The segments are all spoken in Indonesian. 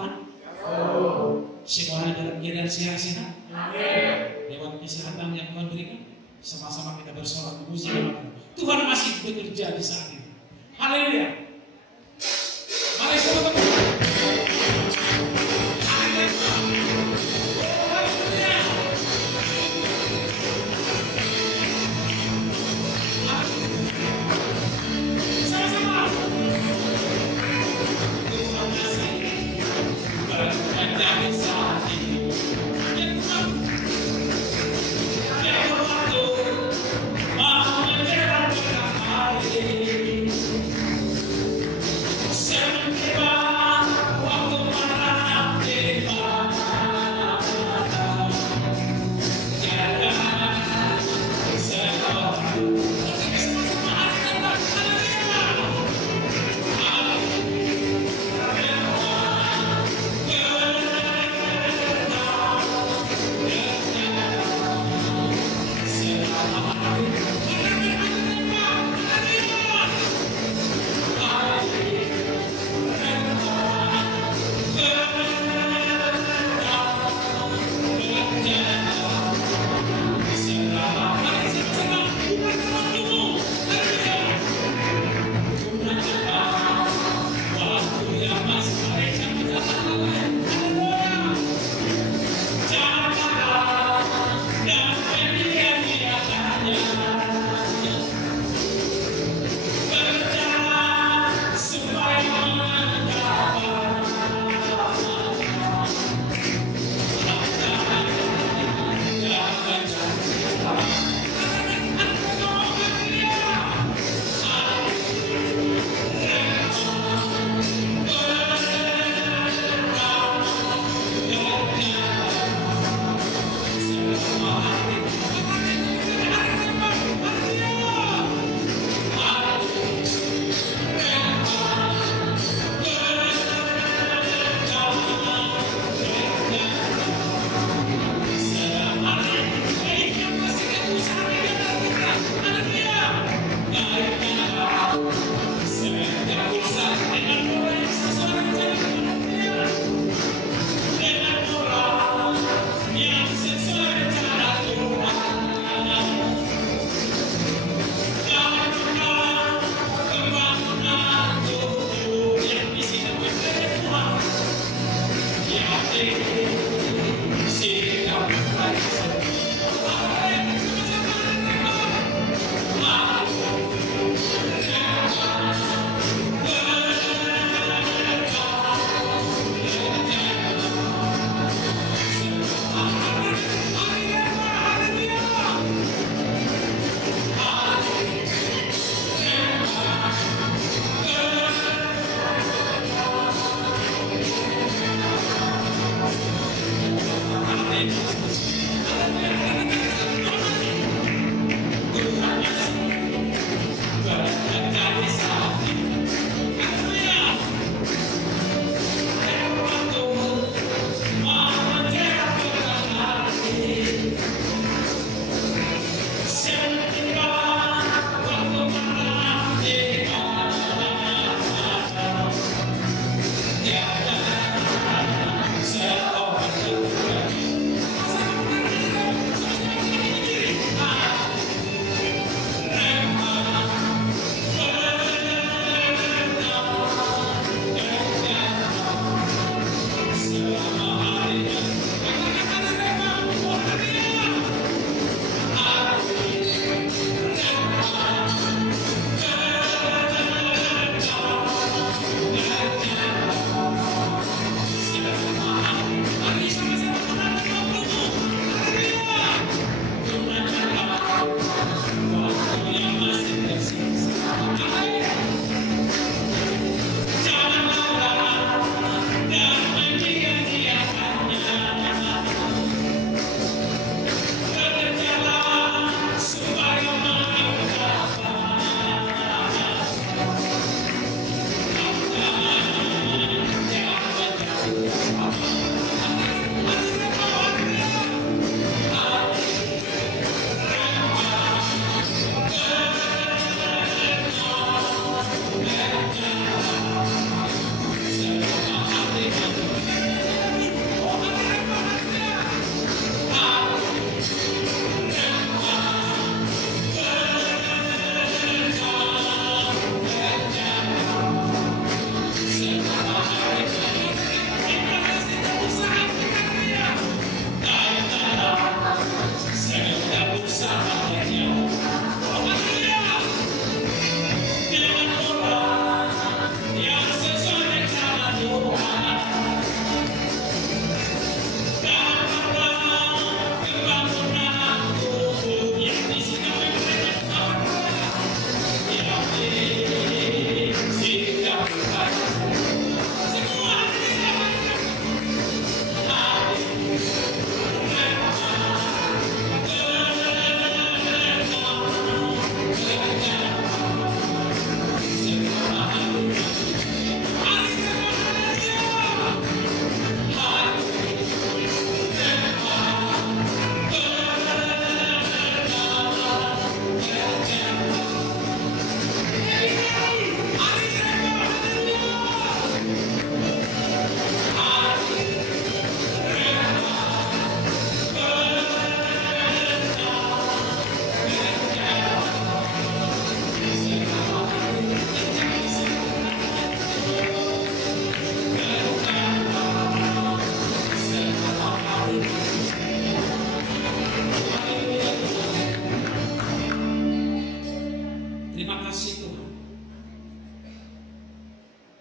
Tuhan? Semuanya dalam keadaan sehat-sehat. Lewat kesehatan yang Tuhan berikan, sama-sama kita bersorak memuji nama Tuhan. Tuhan masih bekerja di saat ini. Haleluya. Mari saudara-saudara.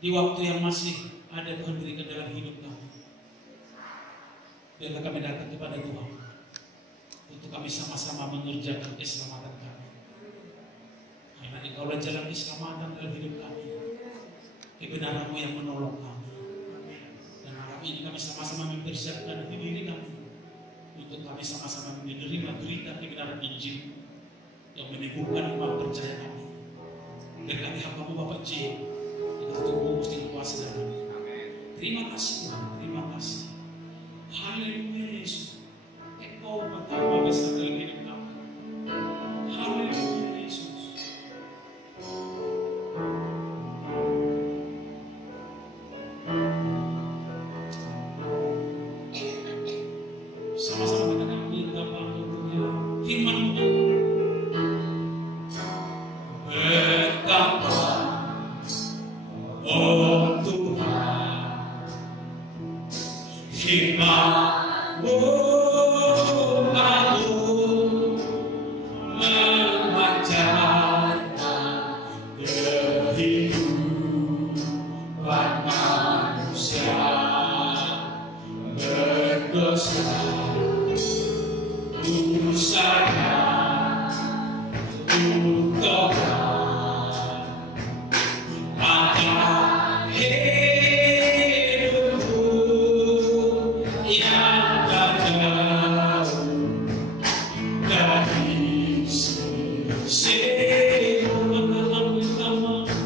di waktu yang masih ada Tuhan berikan dalam hidup kami. Biarlah kami datang kepada Tuhan untuk kami sama-sama mengerjakan keselamatan kami. Karena Engkaulah jalan keselamatan dalam hidup kami. Kebenaran-Mu yang menolong kami. Dan malam ini kami sama-sama mempersiapkan diri kami untuk kami sama-sama menerima berita kebenaran Injil yang meneguhkan iman percaya kami. Dan kami hamba-Mu Bapak J yang tertunggu di kuasa kami. Terima kasih Tuhan, terima kasih. Haleluya Yesus. Engkau betapa besar dalam hidup kami. Haleluya Yesus. Sama-sama kita ambil gambar untuknya. Firman-Mu. Betapa oh Tuhan, firman-Mu agung memancarkan kehidupan manusia berdosa. Usahanya untuk maka hidupku yang tak jauh dari sisi pertama firman-Mu agung ya Tuhan.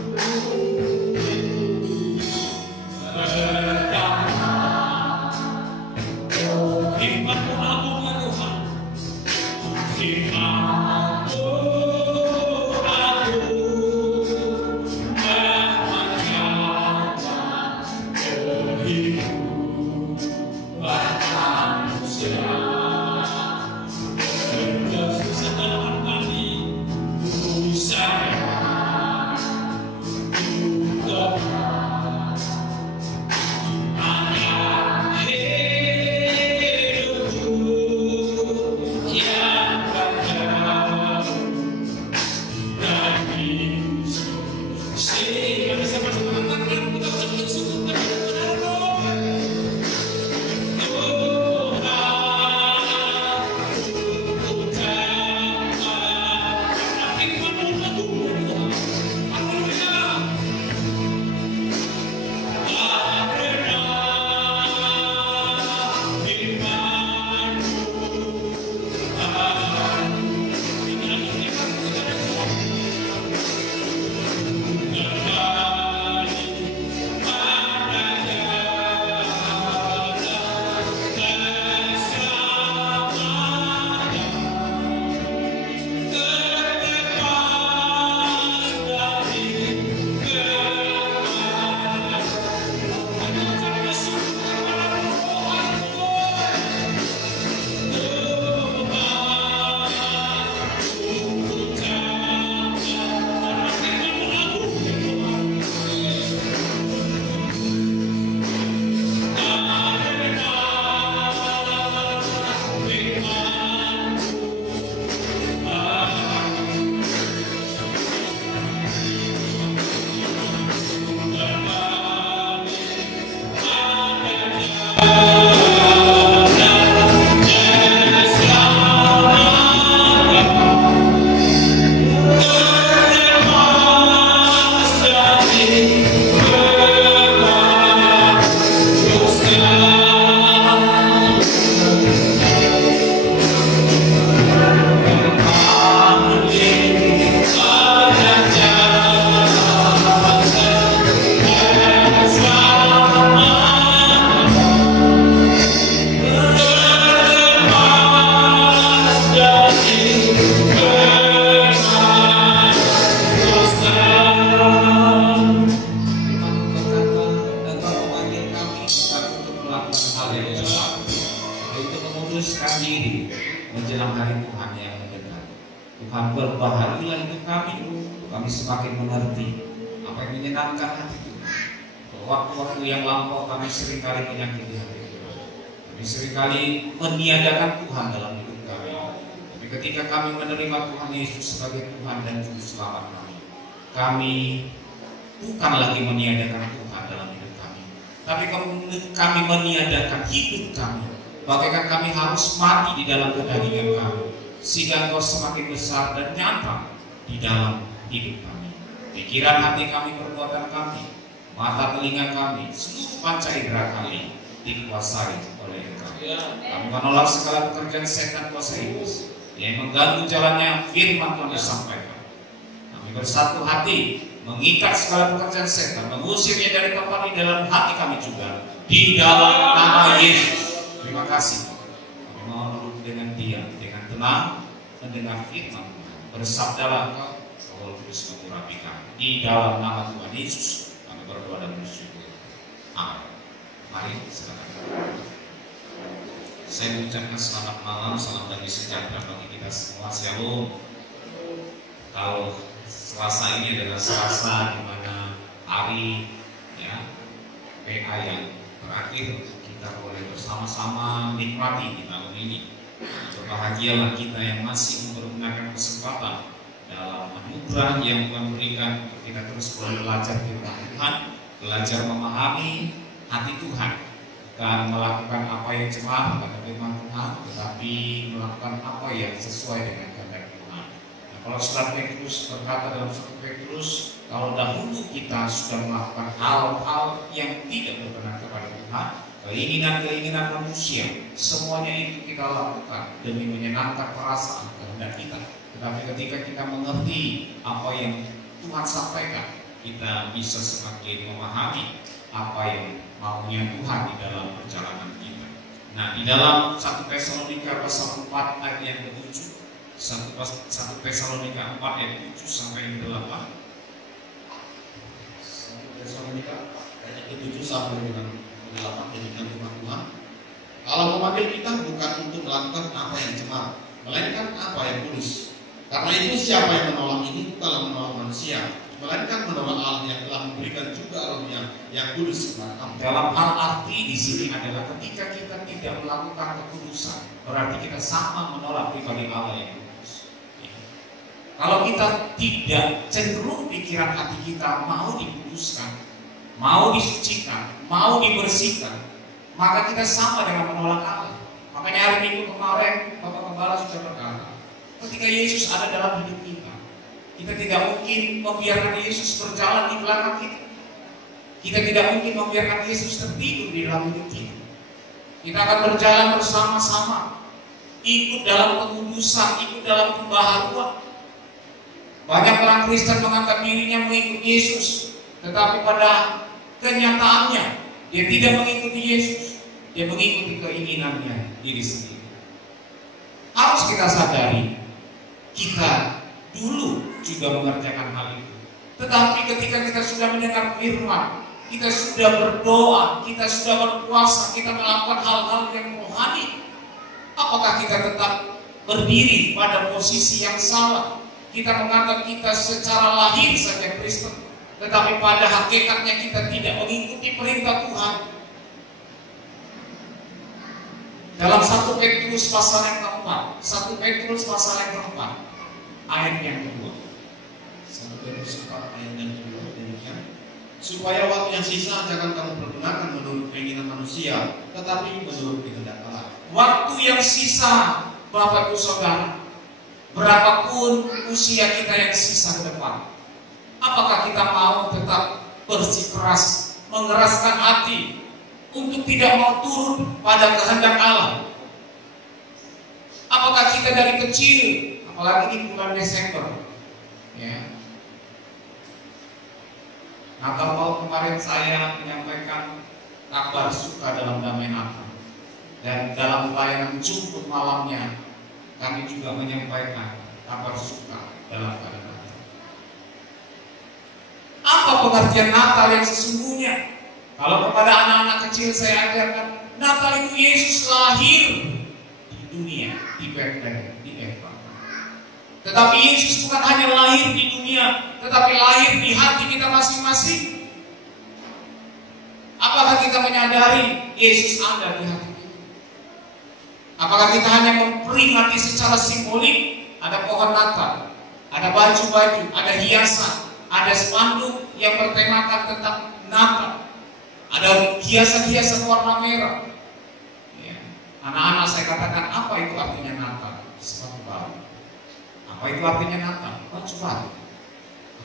Firman-Mu agung memancarkan kehidupan manusia. Berdosa kami, usahanya untuk anak hidupku yang tak jauh dari sisi. Kami sama-sama tangan kita sebut syukur kepada Tuhan. menguduskan diri menjelang hari Tuhan yang mendekat. Tuhan, berbahagialah hidup kami, kami semakin mengerti apa yang menyenangkan hati Tuhan. Waktu-waktu yang lampau kami seringkali menyakiti hati Tuhan. Kami seringkali meniadakan Tuhan dalam hidup kami. Tapi ketika kami menerima Tuhan Yesus sebagai Tuhan dan Juru Selamat kami bukan lagi meniadakan Tuhan, tapi kami meniadakan hidup kami. Bagaikan kami harus mati di dalam kedagingan kami, sehingga Engkau semakin besar dan nyata di dalam hidup kami. Pikiran hati kami, perbuatan kami, mata telinga kami, seluruh panca indera kami dikuasai oleh Engkau. Kami menolak segala pekerjaan setan kuasa iblis yang mengganggu jalannya firman kami sampaikan. Kami bersatu hati mengikat segala pekerjaan setan, mengusirnya dari tempat di dalam hati kami juga, di dalam nama Yesus. Terima kasih. Kami mau duduk dengan diam, dengan tenang, mendengar firman. Bersabdalah Engkau, Roh Kudus mengurapi kami. Di dalam nama Tuhan Yesus kami berdoa dan bersyukur. Amin. Mari silakan. Saya mengucapkan selamat malam, salam damai sejahtera bagi kita semua. Shalom. Kalau Selasa ini adalah Selasa di mana hari PA yang terakhir kita boleh bersama-sama menikmati di tahun ini. Berbahagialah kita yang masih mempergunakan kesempatan dalam anugerah yang Tuhan berikan untuk kita terus boleh belajar firman Tuhan, belajar memahami hati Tuhan, bukan melakukan apa yang cemar kata firman Tuhan, tetapi melakukan apa yang sesuai dengan kehendak Tuhan. Nah, kalau Surat Petrus berkata dalam 1 Petrus, kalau dahulu kita sudah melakukan hal-hal yang tidak berkenan kepada Tuhan, keinginan-keinginan manusia, semuanya itu kita lakukan demi menyenangkan perasaan kehendak kita. Tetapi ketika kita mengerti apa yang Tuhan sampaikan, kita bisa semakin memahami apa yang maunya Tuhan di dalam perjalanan kita. Nah, di dalam 1 Tesalonika pasal 4 ayat yang ke-7, 1 Tesalonika 4 ayat 7 sampai 8. 1 Tesalonika ayat ke-7 sampai dengan 8 jadikan firman Tuhan. Allah memanggil kita bukan untuk melakukan apa yang cemar, melainkan apa yang kudus. Karena itu siapa yang menolak ini bukanlah menolak manusia, melainkan menolak Allah yang telah memberikan juga rohnya yang kudus kepada kamu. Dalam hal arti di sini adalah ketika kita tidak melakukan kekudusan, berarti kita sama menolak pribadi Allah yang kudus. Kalau kita tidak cenderung pikiran hati kita mau dikuduskan, mau disucikan, mau dibersihkan, maka kita sama dengan menolak Allah. Makanya hari Minggu kemarin Bapak Gembala sudah berkata, ketika Yesus ada dalam hidup kita, kita tidak mungkin membiarkan Yesus berjalan di belakang kita. Kita tidak mungkin membiarkan Yesus tertidur di dalam hidup kita. Kita akan berjalan bersama-sama, ikut dalam pengudusan, ikut dalam pembaharuan. Banyak orang Kristen menganggap dirinya mengikut Yesus, tetapi pada kenyataannya dia tidak mengikuti Yesus, dia mengikuti keinginannya diri sendiri. Harus kita sadari, kita dulu juga mengerjakan hal itu. Tetapi ketika kita sudah mendengar firman, kita sudah berdoa, kita sudah berpuasa, kita melakukan hal-hal yang rohani, apakah kita tetap berdiri pada posisi yang salah? Kita menganggap kita secara lahir saja Kristen, tetapi pada hakikatnya kita tidak mengikuti perintah Tuhan. Dalam 1 Petrus pasal yang keempat, 1 Petrus pasal yang keempat, ayat yang kedua. 1 Petrus 4 ayat yang kedua demikian. Supaya waktu yang sisa jangan kamu pergunakan menurut keinginan manusia, tetapi menurut kehendak Allah. Waktu yang sisa, Bapak Ibu Saudara, berapapun usia kita yang sisa ke depan, apakah kita mau tetap bersikeras, mengeraskan hati untuk tidak mau turun pada kehendak Allah? Apakah kita dari kecil, apalagi di bulan Desember, ya, Natal tahun kemarin saya menyampaikan kabar suka dalam damai Natal, dan dalam pelayanan Jumat malamnya kami juga menyampaikan kabar suka dalam keadaan Natal. Apa pengertian Natal yang sesungguhnya? Kalau kepada anak-anak kecil saya ajarkan, Natal itu Yesus lahir di dunia, di Bethlehem, di Eva. Tetapi Yesus bukan hanya lahir di dunia, tetapi lahir di hati kita masing-masing. Apakah kita menyadari Yesus ada di hati kita? Apakah kita hanya memperingati secara simbolik? Ada pohon Natal, ada baju-baju, ada hiasan, ada spanduk yang bertemakan tentang Natal. Ada hiasan-hiasan warna merah. Ya. Anak-anak saya katakan, apa itu artinya Natal? Sepatu baru. Apa itu artinya Natal? Baju baru.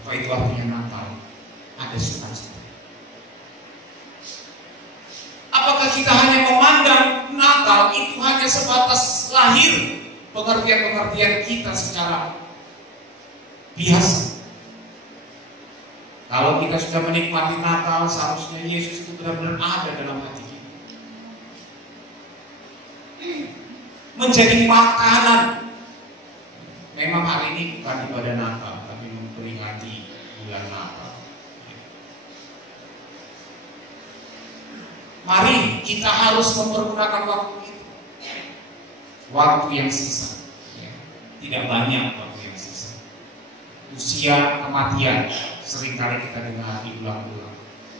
Apa itu artinya Natal? Ada sukacita. Apakah kita hanya memandang Natal itu hanya sebatas lahir, pengertian-pengertian kita secara biasa? Kalau kita sudah menikmati Natal, seharusnya Yesus itu benar-benar ada dalam hati kita. Menjadi makanan. Memang hari ini bukan ibadah Natal, tapi memperingati bulan Natal. Mari kita harus mempergunakan waktu itu. Waktu yang sisa. Tidak banyak waktu yang sisa. Usia kematian seringkali kita dengar diulang-ulang.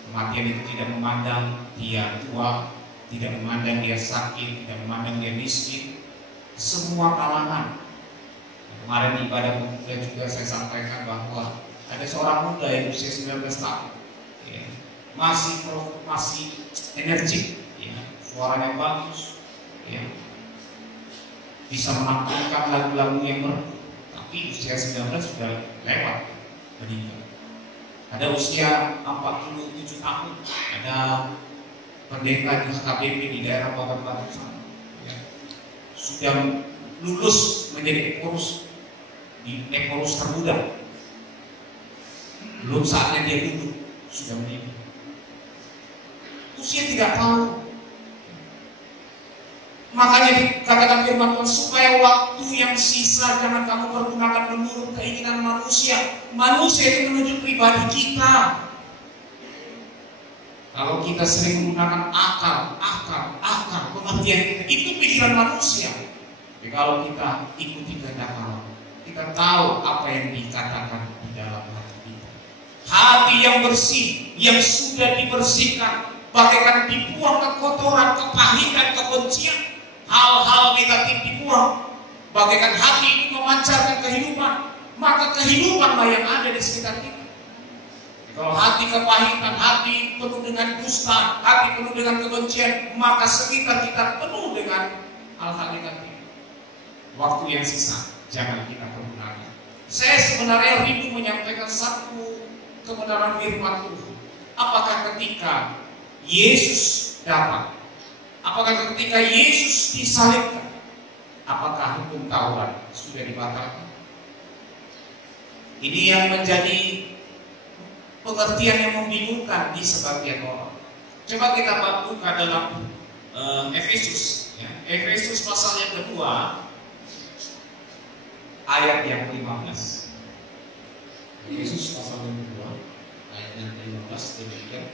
Kematian itu tidak memandang dia tua, tidak memandang dia sakit, tidak memandang dia miskin. Semua kalangan. Kemarin di ibadah pemuda juga saya sampaikan bahwa ada seorang muda yang usia 19 tahun, ya, masih energik, ya, suaranya bagus, ya, bisa menampilkan lagu-lagu yang merdu, tapi usia 19 sudah lewat, meninggal. Ada usia 47 tahun, ada pendeta di HKBP di daerah Batu sana, ya, sudah lulus menjadi ekorus di ekorus termuda. Belum saatnya dia duduk, sudah meninggal. Usia tidak tahu. Makanya dikatakan firman Tuhan, supaya waktu yang sisa jangan kamu pergunakan menurut keinginan manusia. Manusia itu menuju pribadi kita. Kalau kita sering menggunakan akal, pengertian kita, itu pikiran manusia. Tapi kalau kita ikuti kehendak Allah, kita tahu apa yang dikatakan di dalam hati kita. Hati yang bersih, yang sudah dibersihkan, bagaikan dibuang kekotoran, kepahitan, kebencian, hal-hal negatif dibuang, bagaikan hati itu memancarkan kehidupan, maka kehidupanlah yang ada di sekitar kita. Kalau hati kepahitan, hati penuh dengan dusta, hati penuh dengan kebencian, maka sekitar kita penuh dengan hal-hal negatif. Waktu yang sisa jangan kita pergunakan. Saya sebenarnya rindu menyampaikan satu kebenaran firman Tuhan. Apakah ketika Yesus datang, apakah ketika Yesus disalibkan, apakah hukum Taurat sudah dibatalkan? Ini yang menjadi pengertian yang membingungkan di sebagian orang. Coba kita buka dalam Efesus, ya. Efesus pasal yang kedua, ayat yang 15. Efesus pasal yang kedua, ayat yang 15 demikian.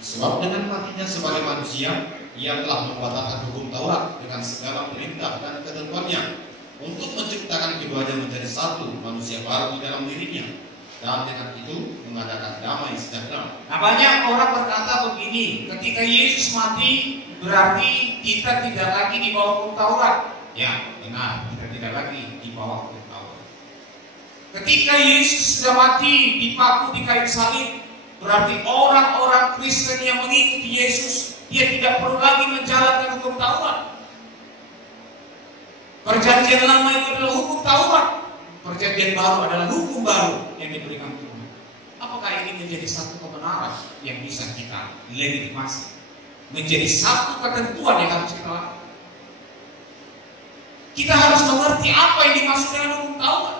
Sebab dengan matinya sebagai manusia, ia telah membatalkan hukum Taurat dengan segala perintah dan ketentuannya, untuk menciptakan keduanya menjadi satu manusia baru di dalam dirinya, dan dengan itu mengadakan damai sejahtera. Nah, banyak orang berkata begini, ketika Yesus mati berarti kita tidak lagi di bawah hukum Taurat. Ya, benar, kita tidak lagi di bawah hukum Taurat. Ketika Yesus sudah mati dipaku di kayu salib, berarti orang-orang Kristen yang mengikuti Yesus, dia tidak perlu lagi menjalankan hukum Taurat. Perjanjian lama itu adalah hukum Taurat, perjanjian baru adalah hukum baru yang diberikan Tuhan. Apakah ini menjadi satu kebenaran yang bisa kita legitimasi, menjadi satu ketentuan yang harus kita lakukan? Kita harus mengerti apa yang dimaksud dengan hukum Taurat.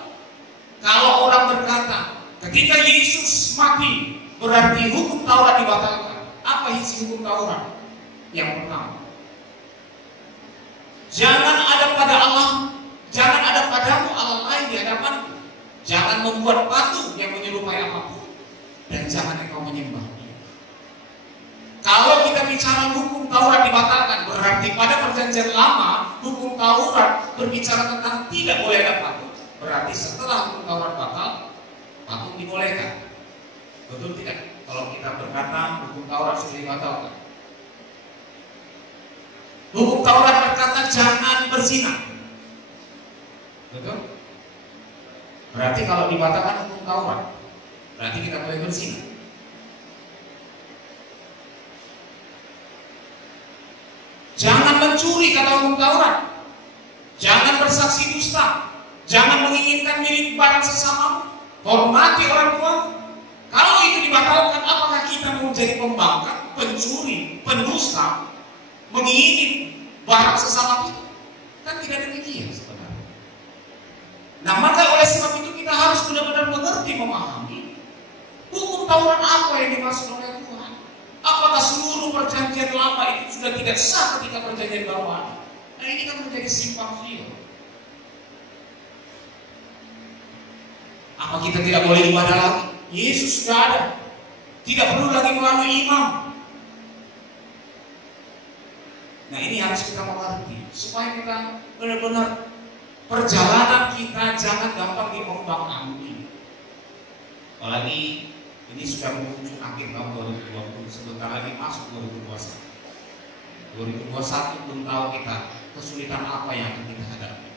Kalau orang berkata ketika Yesus mati berarti hukum Taurat dibatalkan, apa isi hukum Taurat? Yang pertama, jangan ada pada Allah, jangan ada padamu Allah lain di hadapanku. Jangan membuat patung yang menyerupai apapun, dan jangan engkau menyembah dia. Kalau kita bicara hukum Taurat dibatalkan, berarti pada perjanjian lama hukum Taurat berbicara tentang tidak boleh ada patung. Berarti setelah hukum Taurat batal, patung dibolehkan. Betul tidak? Kalau kita berkata hukum Taurat sudah dibatalkan. Hukum Taurat berkata jangan berzina. Betul? Berarti kalau dibatalkan hukum Taurat, berarti kita boleh berzina. mencuri kata hukum Taurat. Jangan bersaksi dusta. Jangan menginginkan milik barang sesamamu. Hormati orang tua. Kalau itu dibatalkan, apakah kita mau menjadi pembangkang, pencuri, pendusta, mengingini barang sesama kita? Kan tidak demikian sebenarnya. Nah, maka oleh sebab itu kita harus benar-benar mengerti, memahami hukum Taurat apa yang dimaksud oleh Tuhan. Apakah seluruh perjanjian lama itu sudah tidak sah ketika perjanjian baru ada? Nah, ini kan menjadi simpang siur. Apa kita tidak boleh ibadah lagi? Yesus sudah ada. Tidak perlu lagi melalui imam. Nah, ini harus kita mengerti supaya kita benar-benar perjalanan kita jangan gampang diombang-ambing. Apalagi ini sudah menuju akhir tahun 2020, sebentar lagi masuk 2021. 2021 belum tahu kita kesulitan apa yang akan kita hadapi.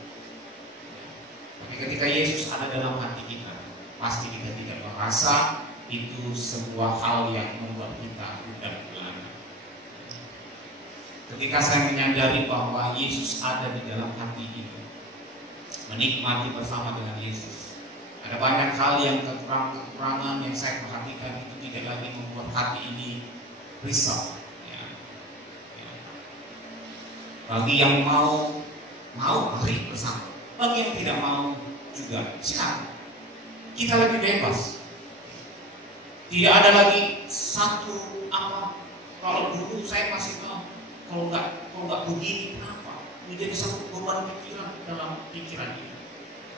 Tapi ketika Yesus ada dalam hati kita, pasti kita tidak merasa itu sebuah hal yang membuat kita mudah gulana. Ketika saya menyadari bahwa Yesus ada di dalam hati kita, menikmati bersama dengan Yesus, ada banyak hal yang kekurangan yang saya perhatikan itu tidak lagi membuat hati ini risau. Bagi yang mau mari bersama. Bagi yang tidak mau juga silakan. Kita lebih bebas. Tidak ada lagi satu apa. Kalau dulu saya masih tahu, kalau nggak begini kenapa? Menjadi satu beban pikiran dalam pikiran ini.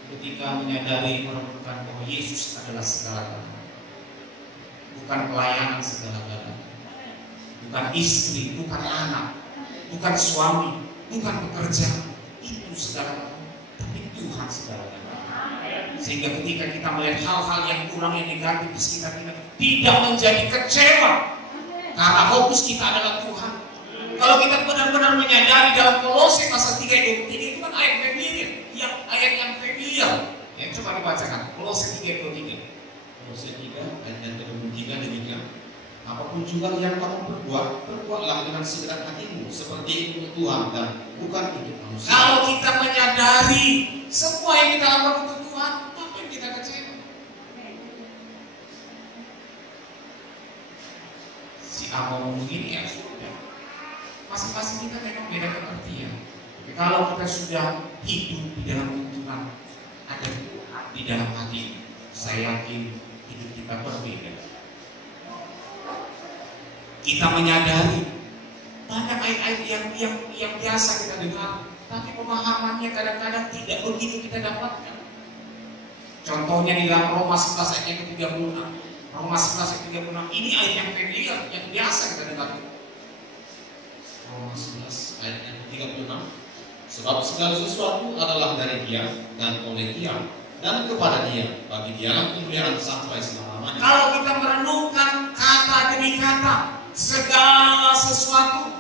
Ketika menyadari menemukan bahwa Yesus adalah segala-galanya, bukan pelayanan segala-galanya, bukan istri, bukan anak, bukan suami, bukan pekerjaan, itu segala-galanya, tapi Tuhan segala-galanya. Sehingga ketika kita melihat hal-hal yang kurang, yang negatif di sekitar kita, tidak menjadi kecewa, karena fokus kita adalah Tuhan. Kalau kita benar-benar menyadari dalam Kolose pasal 3 ayat 23 itu kan ayat familiar, ayat yang familiar. Yang coba dibacakan Kolose 3 ayat 23. Kolose 3 ayat yang 23 demikian. Apapun juga yang kamu perbuat, perbuatlah dengan segenap hatimu seperti untuk Tuhan dan bukan untuk manusia. Kalau kita menyadari semua yang kita lakukan untuk Tuhan, apa yang kita kecewa? Si A ngomong begini ya sudah. Masing-masing kita memang beda pengertian. Tapi kalau kita sudah hidup di dalam tuntunan, ada Tuhan di dalam hati, saya yakin hidup kita berbeda. Kita menyadari banyak ayat-ayat yang biasa kita dengar, tapi pemahamannya kadang-kadang tidak begitu kita dapatkan. Contohnya di dalam Roma 11 ayat yang ke-36. Roma 11 ayat 36 ini ayat yang familiar, yang biasa kita dengar. Roma 11 ayat yang ke-36. Sebab segala sesuatu adalah dari Dia dan oleh Dia dan kepada Dia. Bagi Dia kemuliaan sampai selama-lamanya. Kalau kita merenungkan kata demi kata, segala sesuatu,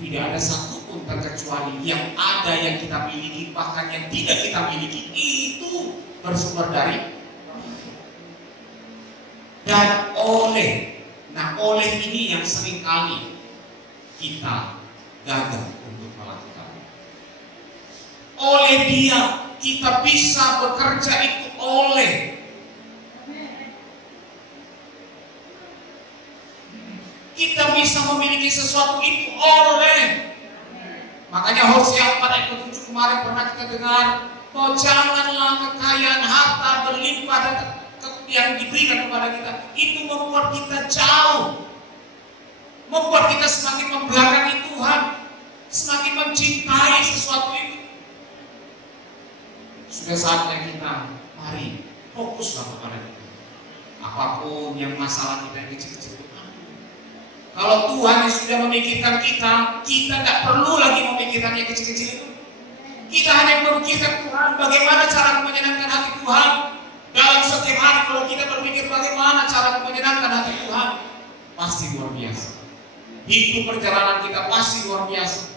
tidak ada satupun terkecuali yang ada yang kita miliki, bahkan yang tidak kita miliki itu bersumber dari dan oleh. Nah, oleh ini yang seringkali kita gagal untuk melakukan. Oleh Dia kita bisa bekerja itu oleh. Kita bisa memiliki sesuatu itu oleh. Makanya Hosea 4 ayat 7 kemarin pernah kita dengar, bahwa janganlah kekayaan harta berlimpah yang diberikan kepada kita itu membuat kita jauh, membuat kita semakin membelakangi Tuhan, semakin mencintai sesuatu itu. Sudah saatnya kita mari fokuslah kepada itu. Apapun yang masalah kita yang kecil-kecil, kalau Tuhan yang sudah memikirkan kita, kita tidak perlu lagi memikirkan yang kecil-kecil itu. Kita hanya memikirkan Tuhan, bagaimana cara menyenangkan hati Tuhan. Dalam setiap hari kalau kita berpikir bagaimana cara menyenangkan hati Tuhan, pasti luar biasa. Hidup perjalanan kita pasti luar biasa.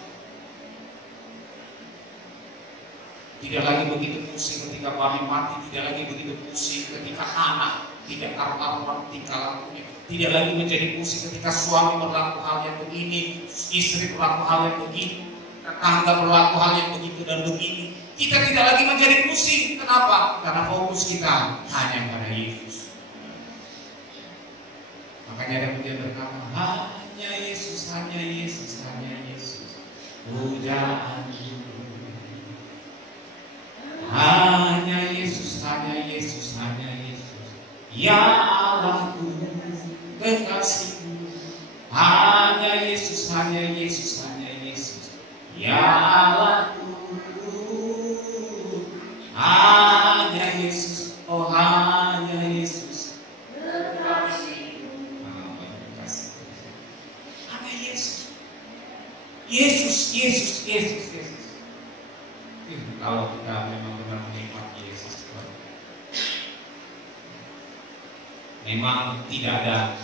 Tidak lagi begitu pusing ketika bayi mati, tidak lagi begitu pusing ketika anak tidak karuan tingkah lakunya. Tidak lagi menjadi pusing ketika suami berlaku hal yang begini, istri berlaku hal yang begini, tetangga berlaku hal yang begitu dan begini. Kita tidak lagi menjadi pusing. Kenapa? Karena fokus kita hanya pada Yesus. Makanya ada pujian berkata, hanya Yesus, hanya Yesus, hanya Yesus. Pujaanku. Hanya Yesus, hanya Yesus, hanya Yesus. Ya Allahku, kekasihku. Hanya Yesus, hanya Yesus, hanya Yesus. Ya Allahku, hanya Yesus, oh hanya Yesus. Hanya Yesus. Yesus, Yesus, Yesus, Yesus. Kalau kita memang benar menikmati Yesus, memang tidak ada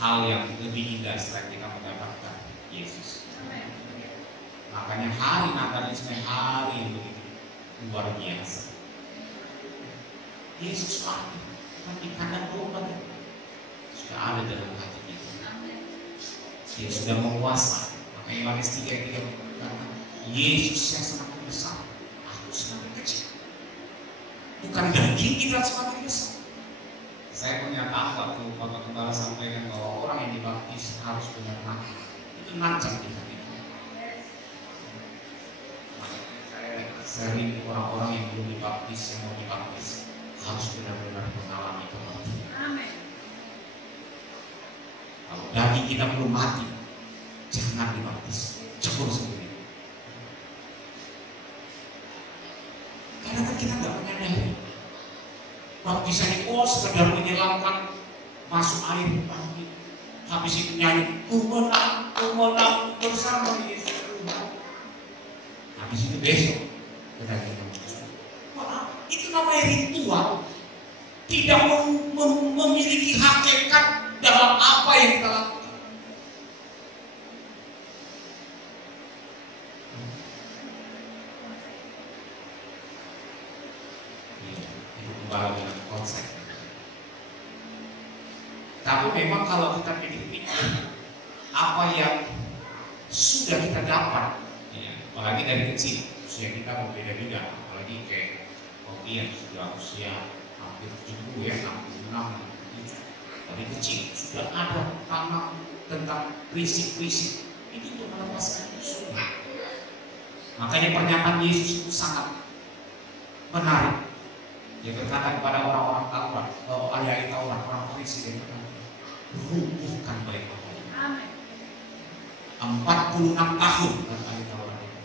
hal yang lebih indah selain kita mendapatkan Yesus. Makanya hari Natal ini sebenarnya hari yang begitu luar biasa. Yesus mati, di kandang domba sudah ada dalam hati kita. Dia sudah menguasai. Makanya Yohanes 3:3 berkata, Yesus yang semakin besar, aku semakin kecil. Bukan daging kita semakin besar. Saya punya tahu waktu Bapak Gembala sampaikan bahwa orang yang dibaptis harus benar mati. Itu nancap di hati. Sering orang-orang yang belum dibaptis, yang mau dibaptis harus benar-benar mengalami kematian. Amin. Kalau daging kita belum mati, jangan dibaptis, cebur sendiri. Kadang-kadang kita nggak menyadari baptisan itu sekedar menyelamkan masuk air pagi. Habis itu nyanyi, ku menang bersama Yesus Tuhan. Habis itu besok kita itu namanya ritual, tidak memiliki hakikat dalam apa yang kita lakukan. Itu kembali dengan konsep. Tapi memang kalau kita pikir-pikir apa yang sudah kita dapat, ya, apalagi dari kecil, usia kita berbeda-beda, apalagi kayak kopi yang sudah usia hampir 70 ya, 66, 67. Dari kecil sudah ada tanam tentang prinsip-prinsip itu untuk melepaskan sunnah. Makanya pernyataan Yesus itu sangat menarik. Dia berkata kepada orang-orang Taurat, ahli-ahli Taurat, orang Farisi, dia berkata, rubuhkan baik Allah. Amin. 46 tahun kata ahli Taurat itu.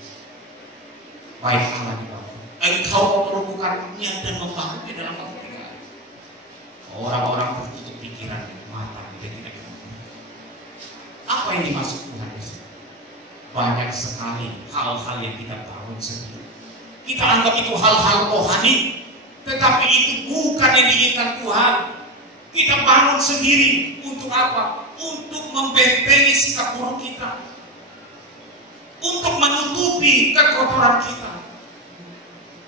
Baik Allah di bawah. Engkau mau merubuhkannya dan membangun di dalam waktu 3 hari. Orang-orang tertutup pikiran, mata dia tidak mengerti. Apa yang dimaksud Tuhan di sini? Banyak sekali hal-hal yang kita bangun sendiri. Kita anggap itu hal-hal rohani, tetapi itu bukan yang diinginkan Tuhan. Kita bangun sendiri untuk apa? Untuk membentengi sikap buruk kita, untuk menutupi kekotoran kita,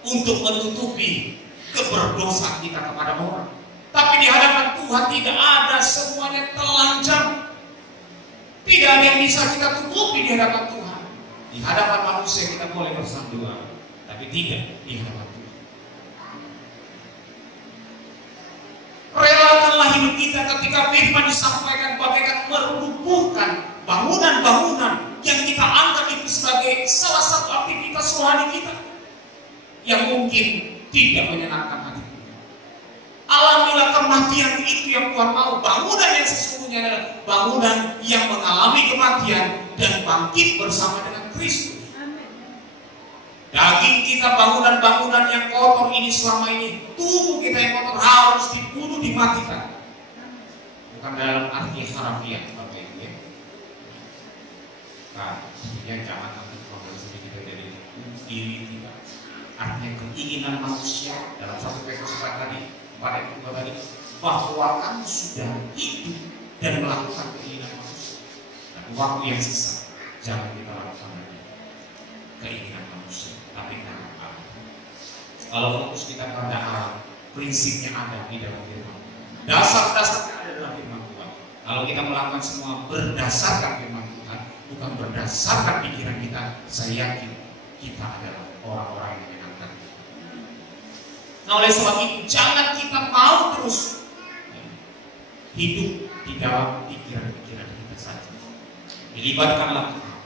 untuk menutupi keberdosaan kita kepada orang. Tapi di hadapan Tuhan tidak ada semuanya telanjang. Tidak ada yang bisa kita tutupi di hadapan Tuhan. Di hadapan manusia kita boleh bersandungan, tapi tidak di hadapan Tuhan. Relakanlah hidup kita ketika firman disampaikan bagaikan merubuhkan bangunan-bangunan yang kita anggap itu sebagai salah satu aktivitas rohani kita yang mungkin tidak menyenangkan hati kita. Alamilah kematian itu yang Tuhan mau. Bangunan yang sesungguhnya adalah bangunan yang mengalami kematian dan bangkit bersama dengan Kristus. Daging kita, bangunan-bangunan yang kotor ini selama ini, tubuh kita yang kotor harus dibunuh, dimatikan. Bukan dalam arti harafiah, Bapak Ibu ya. Nah, tentunya jangan nanti progresi kita jadi diri kita. Artinya keinginan manusia dalam 1 Petrus 4 tadi, pada itu tadi, bahwa kamu sudah hidup dan melakukan keinginan manusia. Dan waktu yang sisa, jangan kita lakukan lagi keinginan manusia, tapi karena Allah. Kalau fokus kita pada Allah, prinsipnya ada di dalam firman. Dasar-dasarnya ada dalam firman Tuhan. Kalau kita melakukan semua berdasarkan firman Tuhan, bukan berdasarkan pikiran kita, saya yakin kita adalah orang-orang yang menyenangkan. Nah, oleh sebab itu jangan kita mau terus hidup di dalam pikiran-pikiran kita saja. Dilibatkanlah Tuhan.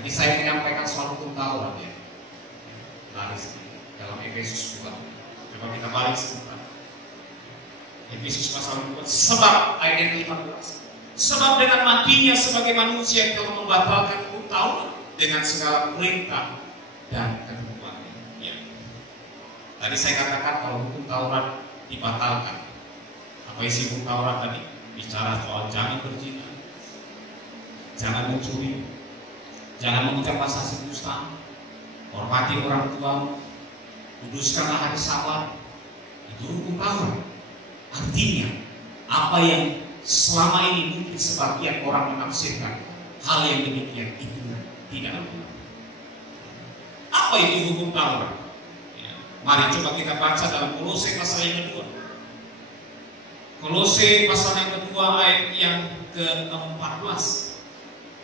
Tadi saya menyampaikan soal hukum Taurat ya. Laris dalam Efesus 2. Coba kita balik sebentar. Efesus pasal 2. Sebab ayat 15. Sebab dengan matinya sebagai manusia yang telah membatalkan hukum Taurat dengan segala perintah dan ketentuan. Ya. Tadi saya katakan kalau hukum Taurat dibatalkan. Apa isi hukum Taurat tadi? Bicara soal jangan berzina, jangan mencuri, jangan mengucap prasasti dusta, hormati orang tua, kuduskanlah hari Sabat. Itu hukum Taurat. Artinya apa yang selama ini mungkin sebagian orang menafsirkan hal yang demikian itu tidak benar. Apa itu hukum Taurat? Ya. Mari coba kita baca dalam Kolose pasal yang kedua. Kolose pasal yang kedua ayat yang ke-14.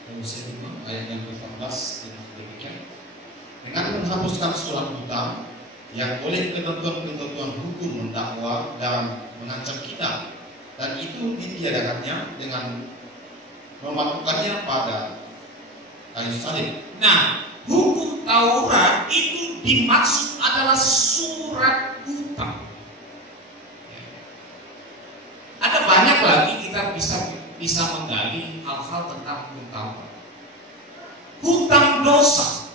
Kolose 5 ayat yang ke-14 demikian. Dengan menghapuskan surat hutang yang oleh ketentuan-ketentuan hukum mendakwa dan mengancam kita, dan itu ditiadakannya dengan memakukannya pada kayu salib. Nah, hukum Taurat itu dimaksud adalah surat hutang. Ada banyak lagi kita bisa menggali hal-hal tentang hukum Taurat. Hutang dosa.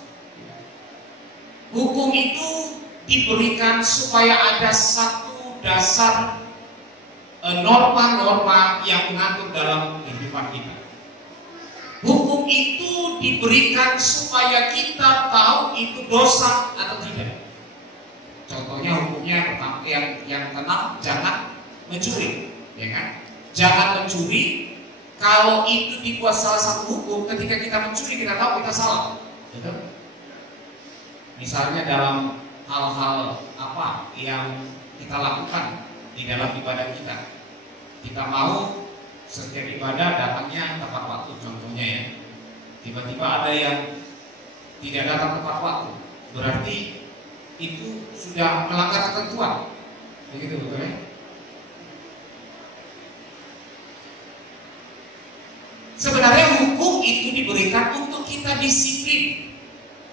Hukum itu diberikan supaya ada satu dasar norma-norma yang mengatur dalam kehidupan kita. Hukum itu diberikan supaya kita tahu itu dosa atau tidak. Contohnya hukumnya pertama yang tenang, jangan mencuri, ya kan? Jangan mencuri. Kalau itu dibuat salah satu hukum, ketika kita mencuri kita tahu kita salah, gitu. Misalnya dalam hal-hal apa yang kita lakukan di dalam ibadah kita. Kita mau setiap ibadah datangnya tepat waktu, contohnya ya. Tiba-tiba ada yang tidak datang tepat waktu, berarti itu sudah melanggar ketentuan. Begitu betul ya? Sebenarnya hukum itu diberikan untuk kita disiplin,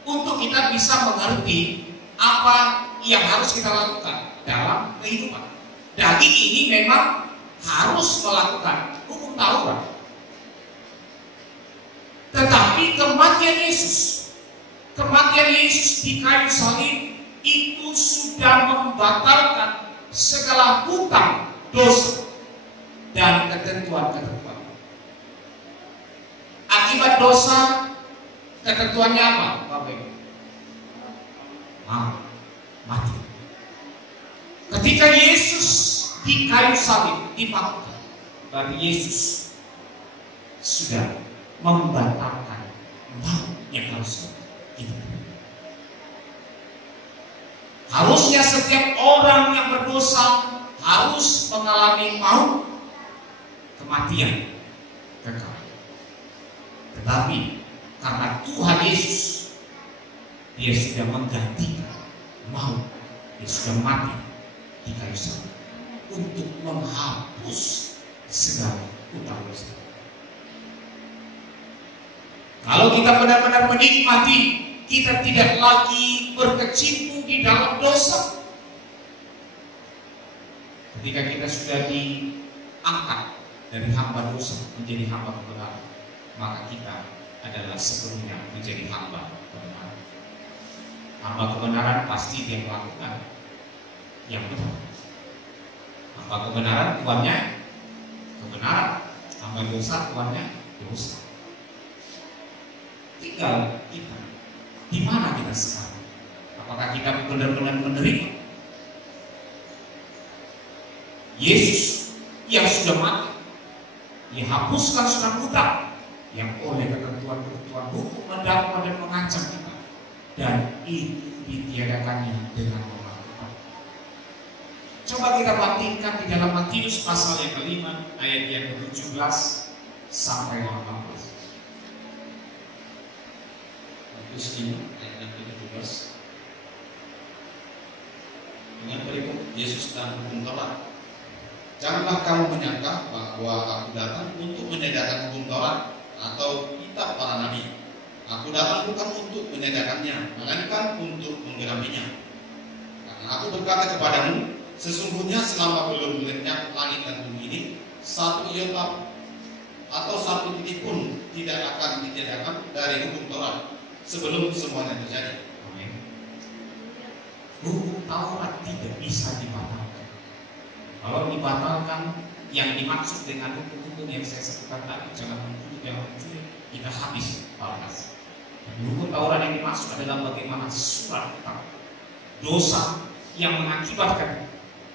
untuk kita bisa mengerti apa yang harus kita lakukan dalam kehidupan. Daging ini memang harus melakukan hukum Taurat. Tetapi kematian Yesus di kayu salib itu sudah membatalkan segala hutang dosa dan ketentuan-ketentuan. Akibat dosa, ketentuannya apa, Bapak Ibu? Mati. Ketika Yesus di kayu salib dipakukan, berarti Yesus sudah membatalkan maut yang harus kita. Harusnya setiap orang yang berdosa harus mengalami maut, kematian kekal. Tetapi karena Tuhan Yesus, Dia sudah menggantikan maut, Dia sudah mati di kayu salib untuk menghapus segala hutang dosa. Kalau kita benar-benar menikmati, kita tidak lagi berkecimpung di dalam dosa. Ketika kita sudah diangkat dari hamba dosa menjadi hamba kebenaran, maka kita adalah sepenuhnya menjadi hamba kebenaran. Hamba kebenaran pasti dia melakukan yang benar. Hamba kebenaran tuannya kebenaran, hamba dosa tuannya dosa. Tinggal kita, di mana kita sekarang? Apakah kita benar-benar menerima Yesus yang sudah mati, dihapuskan surat hutang yang oleh ketentuan-ketentuan hukum mendakwa dan mengancam kita, dan itu ditiadakannya dengan memaafkan. Coba Coba kita bandingkan di dalam Matius pasal yang kelima ayat yang ke-17 sampai 18. Matius 5 ayat yang ke-17. Dengan berikut Yesus dan hukum Taurat. Janganlah kamu menyangka bahwa aku datang untuk meniadakan hukum Taurat atau kitab para nabi. Aku datang bukan untuk meniadakannya, melainkan untuk menggenapinya. Karena aku berkata kepadamu, sesungguhnya selama belum lenyap langit dan bumi ini, satu iota atau satu titik pun tidak akan ditiadakan dari hukum Taurat sebelum semuanya terjadi. Amin. Hukum Taurat tidak bisa dibatalkan. Kalau dibatalkan, yang dimaksud dengan hukum-hukum yang saya sebutkan tadi, jangan membunuh, jangan mencuri, kita habis balas. Hukum Taurat yang dimaksud adalah bagaimana surat dosa yang mengakibatkan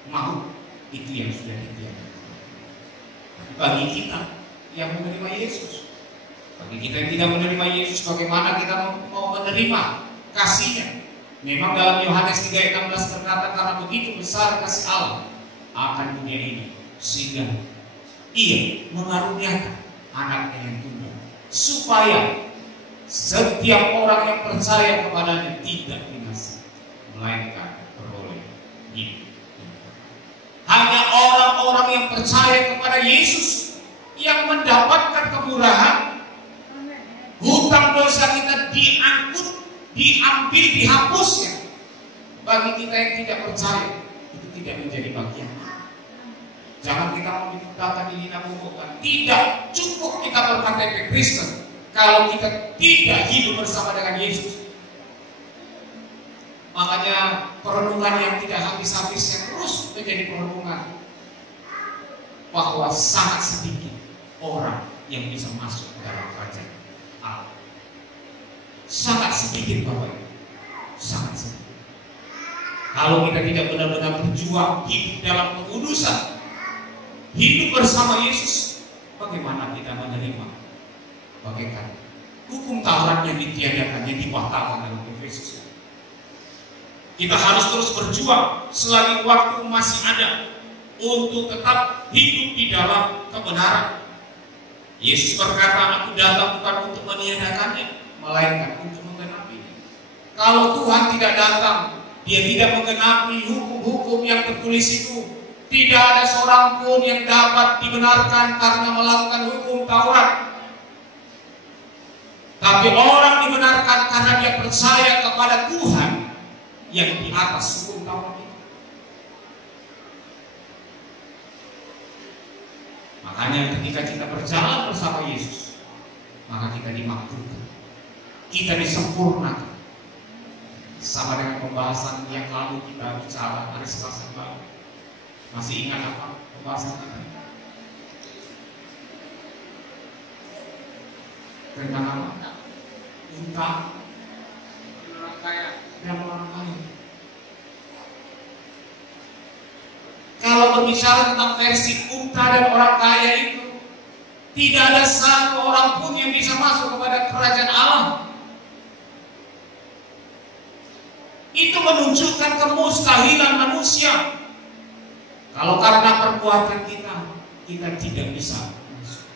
maut itu yang sudah ditiadakan. Bagi kita yang menerima Yesus, bagi kita yang tidak menerima Yesus, bagaimana kita mau menerima kasih-Nya? Memang dalam Yohanes 3:16 berkata, karena begitu besar kasih Allah akan dunia ini, sehingga Ia mengaruniakan anaknya yang tunggal, supaya setiap orang yang percaya kepadanya tidak binasa, melainkan beroleh hidup. Hanya orang-orang yang percaya kepada Yesus yang mendapatkan kemurahan. Hutang dosa kita diangkut, diambil, dihapusnya. Bagi kita yang tidak percaya, itu tidak menjadi bagian. Jangan kita mau dikatakan ini bukan. Tidak cukup kita berKTP Kristen kalau kita tidak hidup bersama dengan Yesus. Makanya perenungan yang tidak habis-habis yang terus menjadi perenungan bahwa sangat sedikit orang yang bisa masuk ke dalam kerajaan Allah. Sangat sedikit Bapak Ibu, sangat sedikit. Kalau kita tidak benar-benar berjuang hidup dalam pengudusan, hidup bersama Yesus, bagaimana kita menerima bagaikan hukum Taurat yang ditiadakan, yang dibatalkan dalam Efesus? Kita harus terus berjuang selagi waktu masih ada untuk tetap hidup di dalam kebenaran. Yesus berkata, aku datang bukan untuk meniadakannya, melainkan untuk menggenapi. Kalau Tuhan tidak datang, Dia tidak menggenapi hukum-hukum yang tertulis itu, tidak ada seorang pun yang dapat dibenarkan karena melakukan hukum Taurat. Tapi orang dibenarkan karena dia percaya kepada Tuhan yang di atas hukum Taurat itu. Makanya ketika kita berjalan bersama Yesus, maka kita dimaklukan, kita disempurnakan. Sama dengan pembahasan yang lalu kita bicara hari Selasa lalu. Masih ingat apa pembahasan kita? Tentang apa? Unta orang kaya dan orang kaya. Kalau berbicara tentang versi unta dan orang kaya itu, tidak ada satu orang pun yang bisa masuk kepada kerajaan Allah. Itu menunjukkan kemustahilan manusia. Kalau karena perbuatan kita tidak bisa masuk.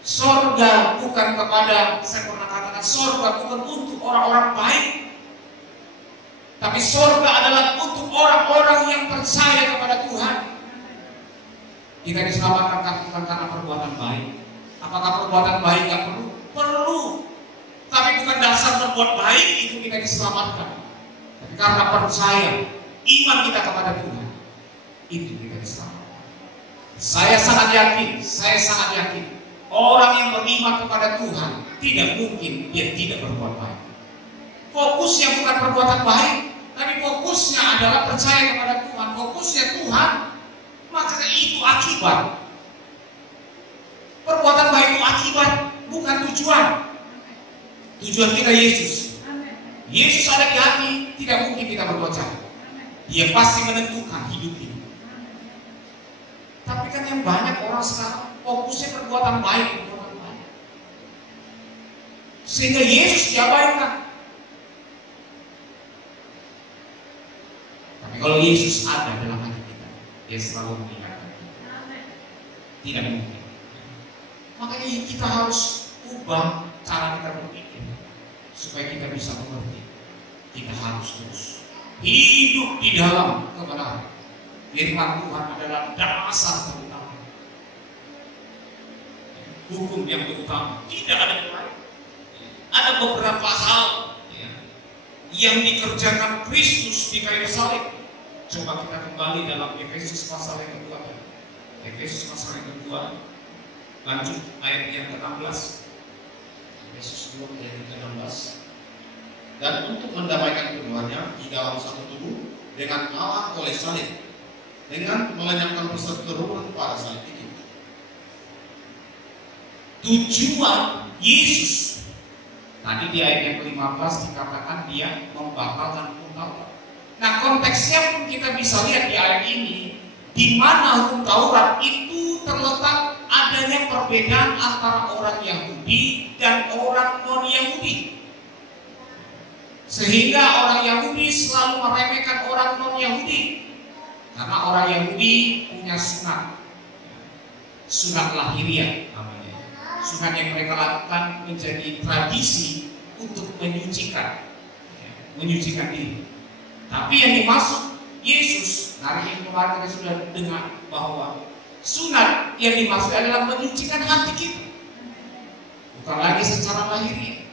Sorga bukan kepada, saya pernah katakan, sorga bukan untuk orang-orang baik, tapi sorga adalah untuk orang-orang yang percaya kepada Tuhan. Kita diselamatkan bukan karena perbuatan baik. Apakah perbuatan baik nggak perlu? Perlu. Tapi bukan dasar berbuat baik itu kita diselamatkan. Tapi karena percaya, iman kita kepada Tuhan, itu kita diselamatkan. Saya sangat yakin, orang yang beriman kepada Tuhan tidak mungkin dia tidak berbuat baik. Fokusnya bukan perbuatan baik, tapi fokusnya adalah percaya kepada Tuhan. Fokusnya Tuhan, maka itu akibat. Perbuatan baik itu akibat, bukan tujuan. Tujuan kita Yesus. Yesus ada di hati, tidak mungkin kita berbuat jahat. Dia pasti menentukan hidup ini. Tapi kan yang banyak orang sekarang fokusnya perbuatan baik. Sehingga Yesus diabaikan. Tapi kalau Yesus ada dalam Dia selalu mengingatkan. Tidak mungkin. Makanya kita harus ubah cara kita berpikir supaya kita bisa mengerti. Kita harus terus hidup di dalam kebenaran. Firman Tuhan adalah dasar terutama. Hukum yang utama, tidak ada yang lain. Ada beberapa hal yang dikerjakan Kristus di kayu salib. Coba kita kembali dalam Efesus pasal yang kedua. Efesus pasal yang kedua, lanjut ayat yang ke-16. Efesus 2 ayat yang ke-16. Dan untuk mendamaikan keduanya di dalam satu tubuh dengan Allah oleh salib, dengan melenyapkan perseteruan pada salib itu. Tujuan Yesus tadi di ayat yang ke-15 dikatakan dia membatalkan hukum Taurat. Nah, konteksnya pun kita bisa lihat di ayat ini, di mana hukum Taurat itu terletak adanya perbedaan antara orang Yahudi dan orang non-Yahudi. Sehingga orang Yahudi selalu meremehkan orang non-Yahudi, karena orang Yahudi punya sunat lahiriah namanya. Sunat yang mereka lakukan menjadi tradisi untuk menyucikan diri. Tapi yang dimaksud Yesus, hari ini kemarin kita sudah dengar bahwa sunat yang dimaksud adalah menyucikan hati kita, bukan lagi secara lahiriah.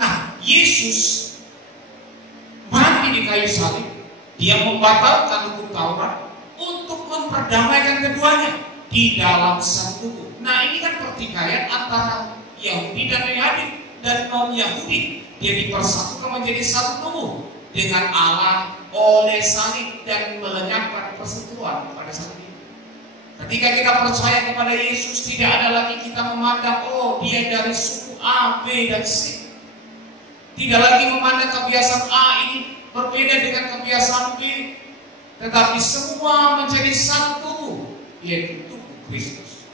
Nah, Yesus mati di kayu salib, dia membatalkan hukum Taurat untuk memperdamaikan keduanya di dalam satu tubuh. Nah, ini kan pertikaian antara Yahudi dan non-Yahudi. Dia dipersatukan menjadi satu tubuh dengan Allah oleh salib dan melenyapkan perseteruan pada saat itu. Ketika kita percaya kepada Yesus, tidak ada lagi kita memandang, oh dia dari suku A, B, dan C. Tidak lagi memandang kebiasaan A ini berbeda dengan kebiasaan B, tetapi semua menjadi satu, yaitu tubuh Kristus.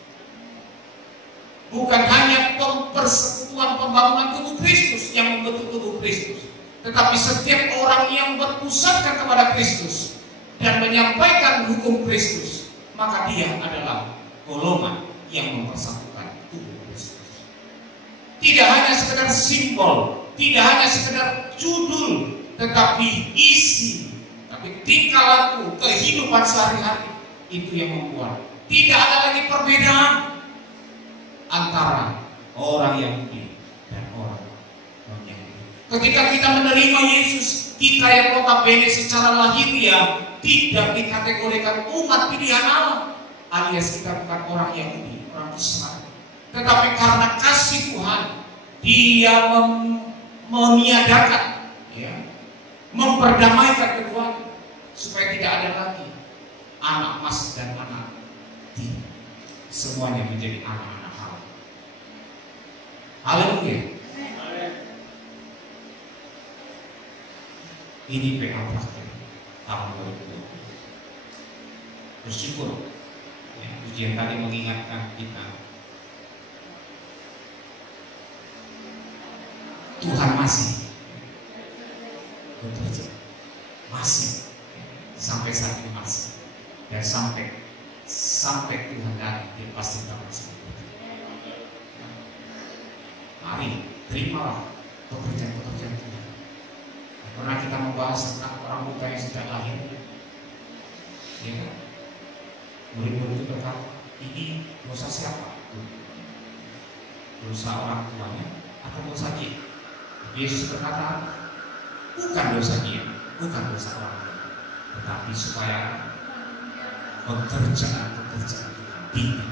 Bukan hanya persekutuan pembangunan tubuh Kristus yang membentuk tubuh Kristus, tetapi setiap orang yang berpusatkan kepada Kristus dan menyampaikan hukum Kristus, maka dia adalah golongan yang mempersatukan tubuh Kristus. Tidak hanya sekedar simbol, tidak hanya sekedar judul, tetapi isi, tapi tingkah laku, kehidupan sehari-hari, itu yang membuat tidak ada lagi perbedaan antara orang Yahudi dan orang non-Yahudi. Ketika kita menerima Yesus, kita yang notabene secara lahiriah tidak dikategorikan umat pilihan Allah, alias kita bukan orang Yahudi, orang Israel, tetapi karena kasih Tuhan, dia meniadakan, memperdamaikan keduanya, supaya tidak ada lagi anak mas dan anak tidak, semuanya menjadi anak-anak Allah. Haleluya. Ini PA praktek tahun 2020. Bersyukur ujian tadi mengingatkan kita, Tuhan masih bekerja, masih sampai saat ini masih, dan sampai Tuhan datang, dia pasti akan bekerja. Mari terimalah pekerjaan-pekerjaan Tuhan. Pernah kita membahas tentang orang buta yang sejak lahir, murid-murid itu berkata, ini dosa siapa? Dosa orang tuanya atau dosa dia? Yesus berkata, bukan dosa dia, bukan dosa orang tua, tetapi supaya pekerjaan-pekerjaan Tuhan.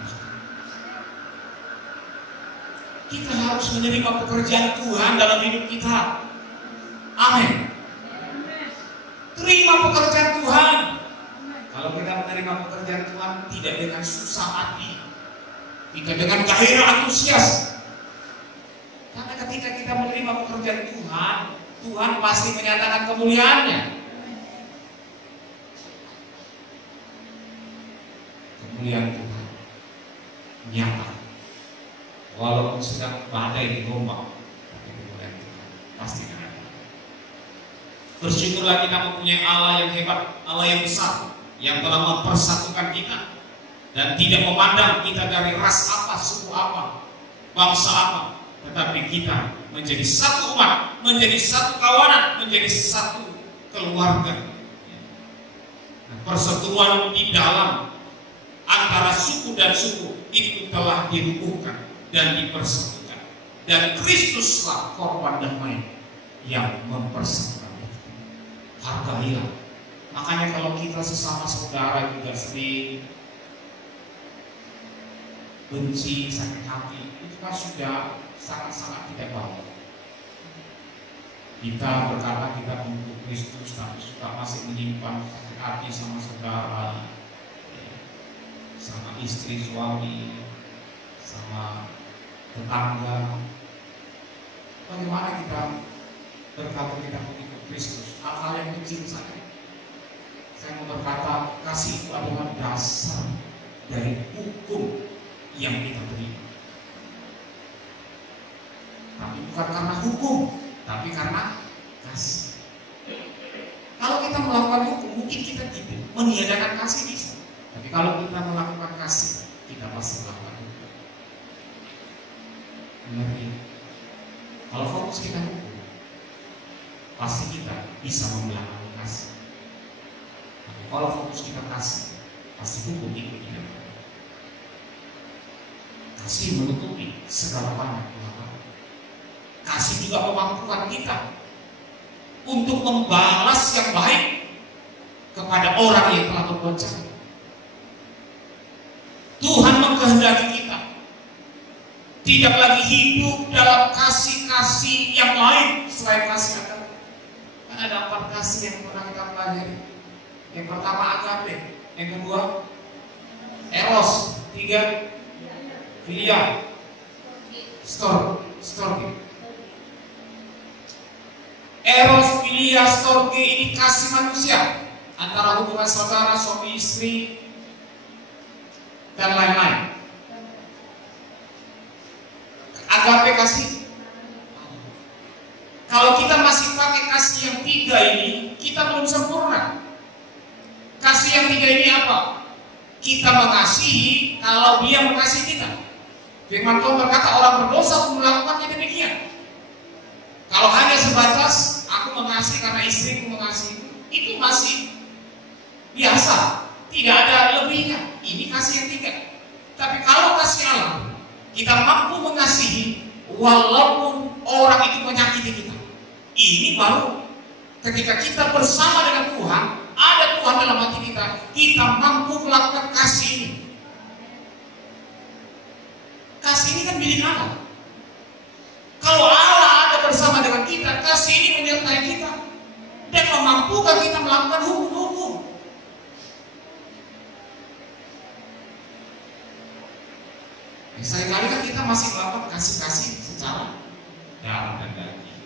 Kita harus menerima pekerjaan Tuhan dalam hidup kita. Amin. Terima pekerjaan Tuhan. Kalau kita menerima pekerjaan Tuhan tidak dengan susah hati, tidak dengan gairah antusias. Karena ketika kita menerima pekerjaan Tuhan, Tuhan pasti menyatakan kemuliaannya. Kemuliaan Tuhan nyata. Walaupun sedang badai di gelombang, kemuliaan Tuhan pasti ada. Bersyukurlah kita mempunyai Allah yang hebat, Allah yang besar, yang telah mempersatukan kita dan tidak memandang kita dari ras apa, suku apa, bangsa apa, tetapi kita menjadi satu umat, menjadi satu kawanan, menjadi satu keluarga. Nah, persatuan di dalam antara suku dan suku itu telah dirubuhkan dan dipersatukan, dan Kristuslah korban damai yang mempersatukan itu. Hargailah. Makanya kalau kita sesama saudara juga sering benci, sakit hati, itu kan sudah sangat-sangat tidak baik. Kita berkata kita untuk Kristus, tapi suka masih menyimpan sakit hati sama saudara, sama istri, suami, sama tetangga. Bagaimana kita berkata kita mengikut Kristus? Hal-hal yang kecil saja. Saya mau berkata, kasih itu adalah dasar dari hukum yang kita terima. Tapi bukan karena hukum, tapi karena kasih. Kalau kita melakukan hukum, mungkin kita tidak meniadakan kasih bisa. Tapi kalau kita melakukan kasih, kita pasti melakukan hukum. Mengerti? Kalau fokus kita hukum, pasti kita bisa membelakang kasih. Tapi kalau fokus kita kasih, pasti hukum ikut kita. Kasih menutupi segala banyak kelemahan. Kasih juga memampukan kita untuk membalas yang baik kepada orang yang telah berbuat jahat. Tuhan mengkehendaki kita tidak lagi hidup dalam kasih-kasih yang lain selain kasih agape. Kan ada 4 kasih yang pernah kita pelajari. Yang pertama agape, yang kedua eros, 3 filia, storge. Eros, filia, storge ini kasih manusia antara hubungan saudara, suami istri, dan lain-lain. Agape kasih. Kalau kita masih pakai kasih yang 3 ini, kita belum sempurna. Kasih yang 3 ini apa? Kita mengasihi kalau dia mengasihi kita. Firman Tuhan berkata orang berdosa pun melakukannya demikian. Kalau hanya sebatas aku mengasihi karena istriku mengasihi, itu masih biasa, tidak ada lebihnya. Ini kasih yang 3. Tapi kalau kasih Allah, kita mampu mengasihi walaupun orang itu menyakiti kita. Ini baru ketika kita bersama dengan Tuhan, ada Tuhan dalam hati kita mampu melakukan kasih ini. Kasih ini kan milik Allah. Kalau Allah ada bersama dengan kita, kasih ini menyertai kita dan memampukan kita melakukan hukum-hukum. Seringkali kan kita masih melakukan kasih-kasih secara darah dan daging.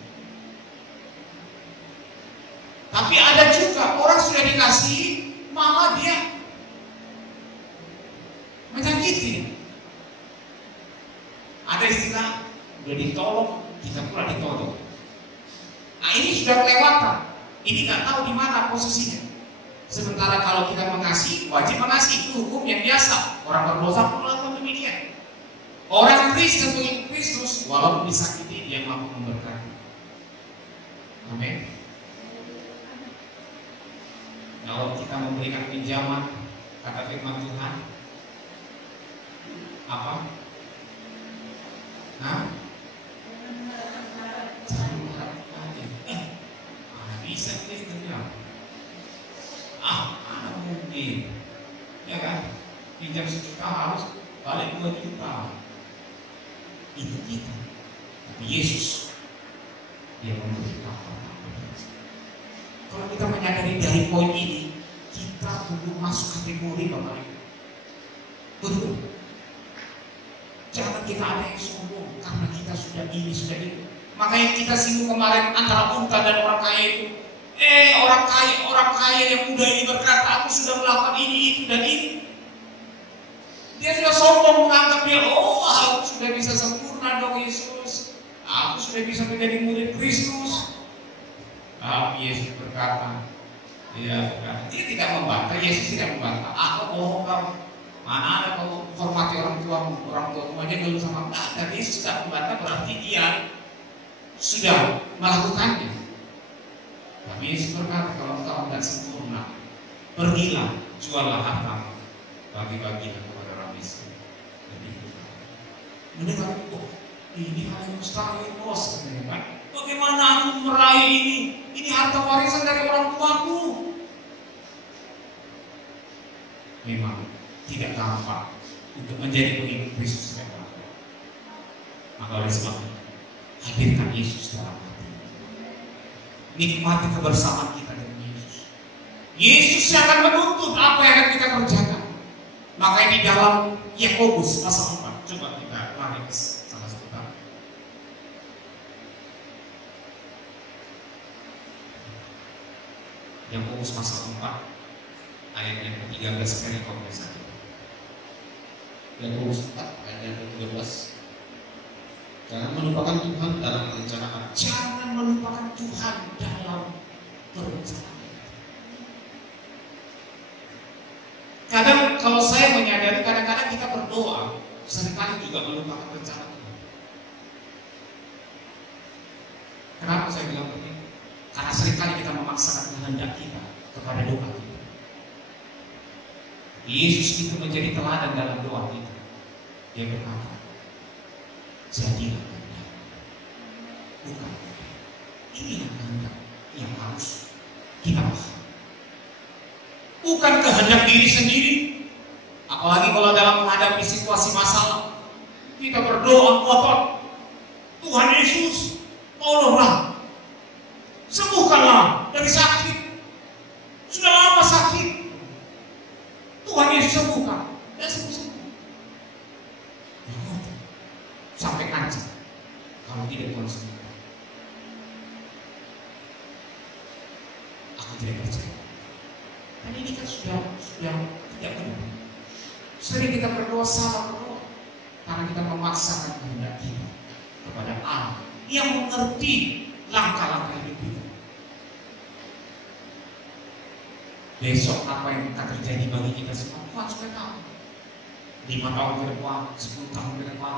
Tapi ada juga orang sudah dikasih, malah dia menyakiti. Ada istilah udah ditolong, kita pula ditolong. Nah ini sudah kelewatan. Ini nggak tahu di mana posisinya. Sementara kalau kita mengasihi, wajib mengasihi, itu hukum yang biasa. Orang berdosa pun melakukan demikian. Orang Kristen mengikut Kristus, walaupun disakiti, dia mampu memberkati. Amin. Kalau kita memberikan pinjaman, kata firman Tuhan, apa? Nah, bisa Kristen ya? Mana mungkin? Ya kan? Pinjam 1 juta harus balik 2 juta. Itu kita. Tapi Yesus, dia memberi apa? Kalau kita menyadari dari poin ini, kita belum masuk kategori Bapak Ibu. Betul. Jangan kita ada yang sombong karena kita sudah ini, sudah itu. Makanya kita singgung kemarin antara unta dan orang kaya itu. Orang kaya yang muda ini berkata, aku sudah melakukan ini, itu, dan ini. Dia sudah sombong menganggap dia, aku sudah bisa sempurna dong Yesus. Aku sudah bisa menjadi murid Kristus. Tapi Yesus berkata, Iya, bukan. Dia tidak membantah, Yesus tidak membantah. Aku bohong kamu. Mana ada kau hormati orang tuamu aja ngeluh sama enggak. Dan Yesus tidak membantah berarti dia sudah melakukannya. Tapi Yesus berkata, kalau engkau tidak sempurna, pergilah, juallah hartamu, bagi-bagilah kepada orang miskin. Mendengar itu, ini hal yang mustahil bos, kan? Bagaimana aku meraih ini? Ini harta warisan dari orang tuaku. Memang tidak gampang untuk menjadi pengikut Kristus yang baik. Maka oleh sebab itu, hadirkan Yesus dalam hati. Nikmati kebersamaan kita dengan Yesus. Yesus yang akan menuntut apa yang akan kita kerjakan. Maka di dalam Yakobus pasal 4, coba kita lari ke sana sebentar. Yakobus pasal 4 ayat yang ke-13 dari Yakobus 1. Yakobus 4 ayat yang ke-13. Jangan melupakan Tuhan dalam perencanaan. Jangan melupakan Tuhan dalam perencanaan. Kadang kalau saya menyadari, kadang-kadang kita berdoa, seringkali juga melupakan rencana Tuhan. Kenapa saya bilang begitu? Karena seringkali kita memaksakan kehendak kita kepada doa kita. Yesus itu menjadi teladan dalam doa kita. Dia berkata, jadilah kehendak, bukan inilah kehendak yang harus kita pahami. Bukan kehendak diri sendiri. Apalagi kalau dalam menghadapi situasi masalah, kita berdoa ngotot, Tuhan Yesus, tolonglah, sembuhkanlah dari sakit. Sudah lama sakit, Tuhan Yesus sembuhkan. Dan sembuh-sembuh. Sampai ngaji. Kalau tidak Tuhan sembuhkan, aku tidak percaya. Dan ini kan sudah tidak benar. Sering kita berdoa salah berdoa karena kita memaksakan kehendak kita kepada Allah yang mengerti langkah-langkah hidup kita. Besok apa yang akan terjadi bagi kita semua, Tuhan sudah tahu. 5 tahun ke depan, 10 tahun ke depan,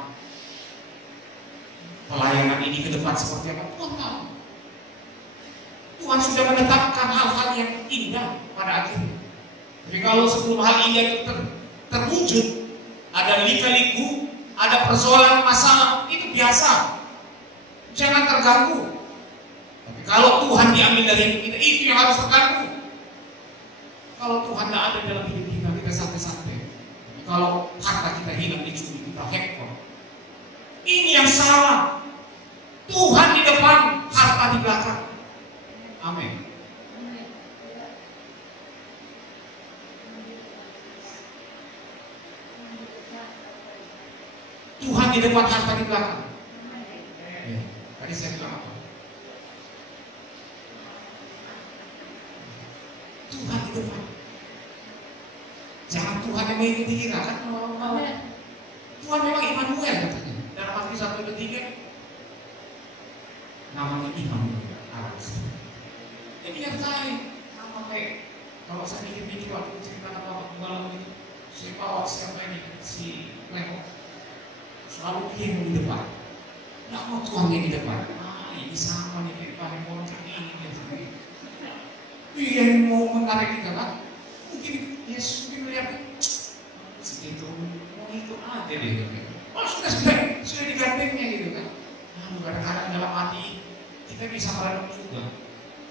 pelayanan ini ke depan seperti apa, Tuhan tahu. Tuhan sudah menetapkan hal-hal yang indah pada akhirnya. Tapi kalau sebelum hal indah itu terwujud, ada lika-liku, ada persoalan masalah, itu biasa. Jangan terganggu. Tapi kalau Tuhan diambil dari hidup kita, itu yang harus terganggu. Kalau Tuhan tidak ada dalam hidup kita, kita santai-santai. Tapi kalau harta kita hilang, dicuri, kita hektor. Ini yang salah. Tuhan di depan, harta di belakang. Amin. Tuhan di depan, harta di belakang. Ya, tadi saya bilang apa? Tuhan di depan. Jangan Tuhan yang mengikuti kita kan? Tuhan memang Immanuel katanya. Dalam Matius 1:3 namanya Immanuel. Jadi ngertain sama kayak kalau saya mikir-mikir waktu cerita apa malam itu, si Pak siapa ini si Leo selalu dia di depan, nggak mau Tuhan yang di depan. Ini sama nih kayak paling mau ini. Dia yang mau menarik kita kan? Mungkin Yesus mungkin melihat segitu mau ikut aja deh. Oh sudah digantengnya gitu kan? Kadang-kadang dalam hati kita bisa merenung juga.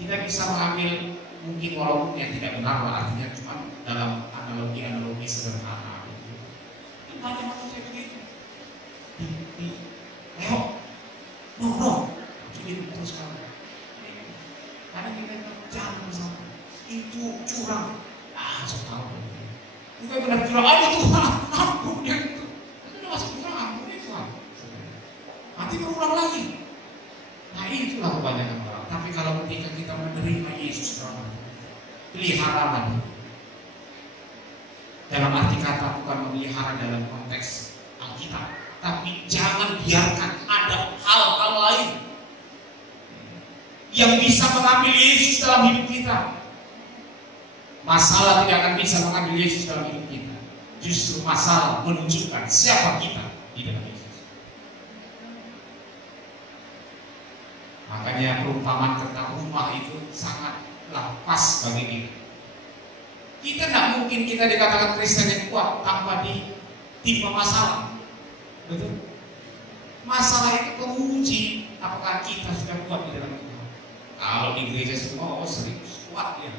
Kita bisa mengambil mungkin walaupun yang tidak benar lah, artinya cuma dalam analogi sederhana. Banyak manusia begitu. Leo, no, jadi terus kamu. Karena kita jangan sampai itu curang. Saya tahu. Bukan benar curang. Tuhan, ampun dia itu. Itu udah masuk curang, ampun dia Tuhan. Nanti berulang lagi. Nah itulah kebanyakan orang. Tapi kalau ketika kita menerima Yesus dalam peliharalah dia. Dalam arti kata bukan memelihara dalam konteks Alkitab, tapi jangan biarkan ada hal-hal lain yang bisa mengambil Yesus dalam hidup kita. Masalah tidak akan bisa mengambil Yesus dalam hidup kita. Justru masalah menunjukkan siapa kita di dalam Yesus. Makanya perumpamaan tentang rumah itu sangatlah pas bagi kita. Kita tidak mungkin kita dikatakan Kristen yang kuat tanpa ditimpa masalah. Betul? Masalah itu penguji apakah kita sudah kuat di dalam Tuhan. Kalau di gereja semua serius kuat ya.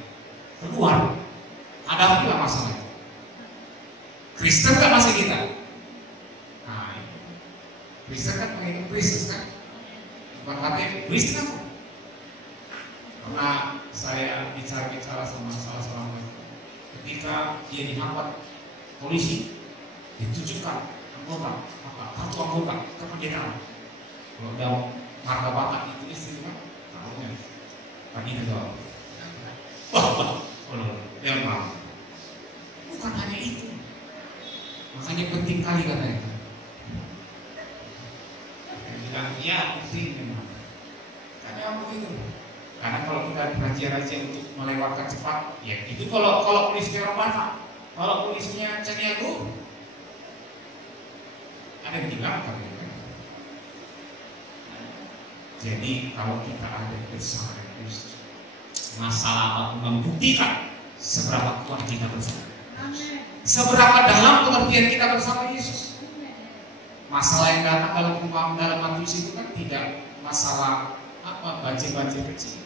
Keluar, hadapilah masalah itu. Kristen kan masih kita. Nah, Kristen kan mengikut Kristus kan. Bukan hati Kristen kan. Karena saya bicara sama salah seorang ketika dia dihambat polisi, ditujukan anggota kartu anggota kependekaan. Kalau dalam martabat itu istilah tahunya pagi itu doang. Dia mau. Bukan hanya itu, makanya penting kali katanya. Dia bilang ya penting memang. Karena begitu. Karena kalau kita raja-raja untuk melewatkan cepat, ya itu kalau polisnya orang Batak, kalau polisnya Caniago, ada yang bilang kan. Jadi kalau kita ada bersama Kristus, masalah apapun membuktikan seberapa kuat kita bersama. Seberapa dalam pengertian kita bersama Yesus. Masalah yang datang dalam Matius itu kan tidak masalah banjir kecil.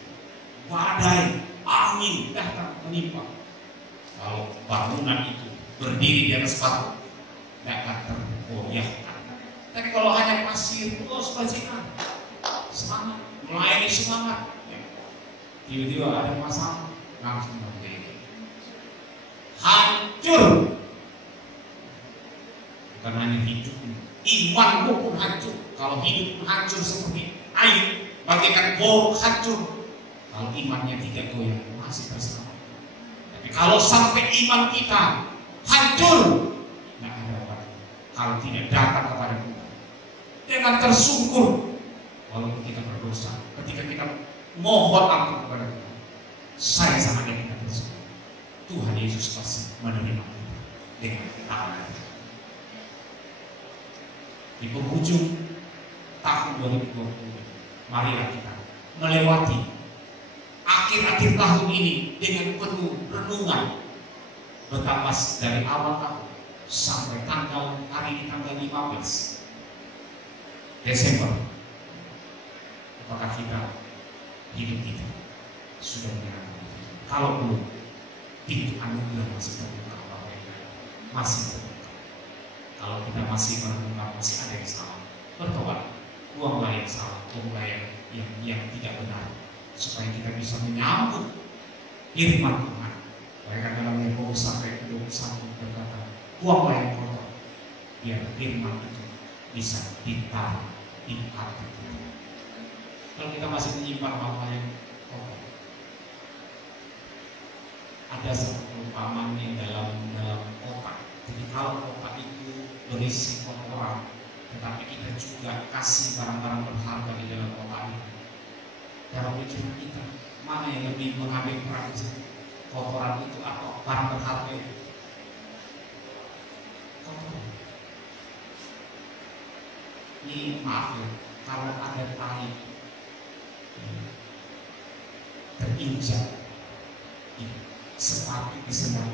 Badai, angin datang menimpa. Kalau bangunan itu berdiri di atas batu, tidak akan tergoyahkan. Tapi kalau hanya pasir, terus bajingan, semangat, melayani semangat. Tiba-tiba ada masalah, langsung berdiri. Hancur. Bukan hanya hidup, imanmu pun hancur. Kalau hidup pun hancur seperti air, bagaikan bor hancur. Kalau imannya tidak goyah, masih bersama. Tapi kalau sampai iman kita hancur, tidak ada apa. Kalau tidak datang kepada Tuhan, dengan tersungkur, walaupun kita berdosa, ketika kita mohon ampun kepada Tuhan, saya sangat yakin kita bersyukur. Tuhan Yesus pasti menerima kita dengan tangan. Di penghujung tahun 2020, marilah kita melewati akhir-akhir tahun ini dengan penuh renungan betapa dari awal tahun sampai hari ini tanggal 15 Desember, apakah kita hidup kita sudah menyerahkan? Kalau belum, pintu anugerah masih terbuka, masih terbuka. Kalau kita masih merenungkan masih ada yang salah, bertobat, buanglah yang salah, buanglah yang tidak benar, supaya kita bisa menyambut firman Tuhan. Mereka dalam Yakobus sampai 21 berkata, buanglah yang kotor, biar firman itu bisa ditaruh di hati kita. Kalau kita masih menyimpan hal-hal yang kotor, ada satu perumpamaan yang dalam kotak. Jadi kalau kotak itu berisi kotoran, tetapi kita juga kasih barang-barang berharga di dalam kotak itu, dalam pikiran kita mana yang lebih mengambil peran di situ? Kotoran itu atau barang berharga itu? Kotoran. Ini maaf ya, kalau ada tali terinjak, sepatu disengat,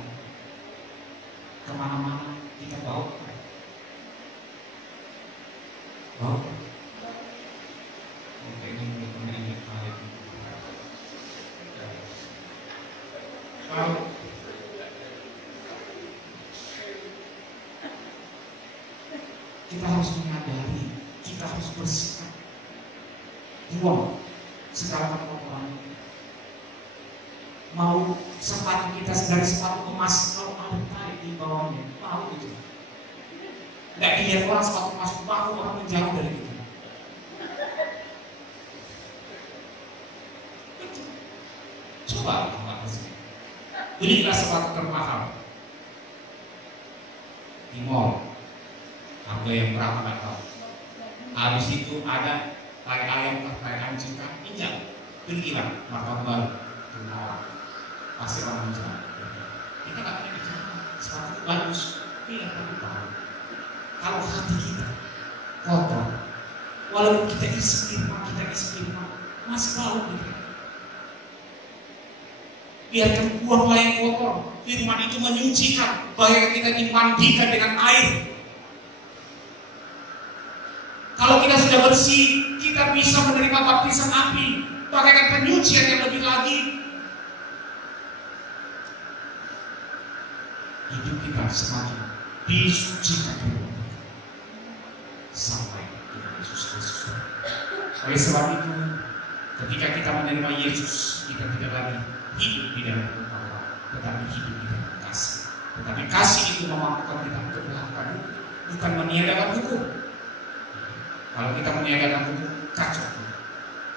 kemana-mana kita bawa. Oke, ini pernah ingat tali. Kita harus menyadari, kita harus bersikap buang segala kotoran. Mau sepatu kita dari sepatu emas, kalau ada tarik di bawahnya, mau itu. Tidak dilihat orang sepatu emas, mau orang menjauh dari kita. Coba belilah sepatu termahal di mall, harga yang berapa nggak tahu. Habis itu ada tai ayam, tai anjing, injak, belilah martabak baru, pasti orang menjual. Kita nggak punya bicara sepatu itu bagus, iya tapi tahu. Kalau hati kita kotor, walaupun kita isi firman, masih bau gitu. Biarkan buanglah yang kotor. Firman itu menyucikan, bahkan kita dimandikan dengan air. Kalau kita sudah bersih, kita bisa menerima baptisan api, bagaikan penyucian yang lebih lagi. Hidup kita semakin disucikan sampai dengan Yesus Kristus. Oleh sebab itu, ketika kita menerima Yesus, kita tidak lagi hidup di dalam hukum, tetapi hidup di dalam kasih. Tetapi kasih itu memampukan kita untuk melakukan hukum, bukan meniadakan hukum. Kalau kita meniadakan hukum, kacau.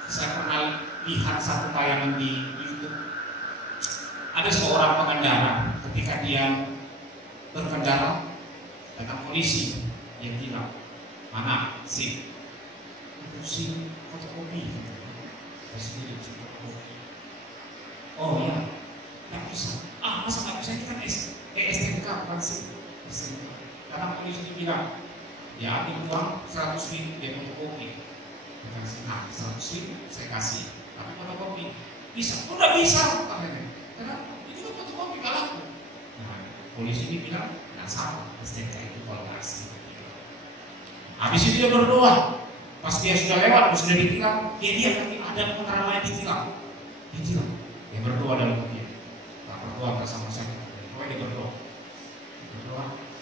Saya pernah lihat satu tayangan di YouTube. Ada seorang pengendara, ketika dia berkendara, datang polisi yang bilang, mana SIM? Itu SIM fotokopi. Saya sendiri fotokopi. Oh ya, nggak bisa. Masa nggak bisa? Ini kan STNK bukan SIM. Datang polisi bilang, ya ambil uang 100.000 dia fotokopi. Nah 100.000 saya kasih, tapi fotokopi bisa? Udah bisa katanya. Karena itu kan fotokopi gak laku. Nah polisi ini bilang nggak salah, STNK itu kalau nggak asli. Habis itu dia berdoa. Pas dia sudah lewat, sudah ditilang, dia nanti ada pengendara lain ditilang. Dia berdoa dalam hati. Tak berdoa bersama saya. Dia berdoa.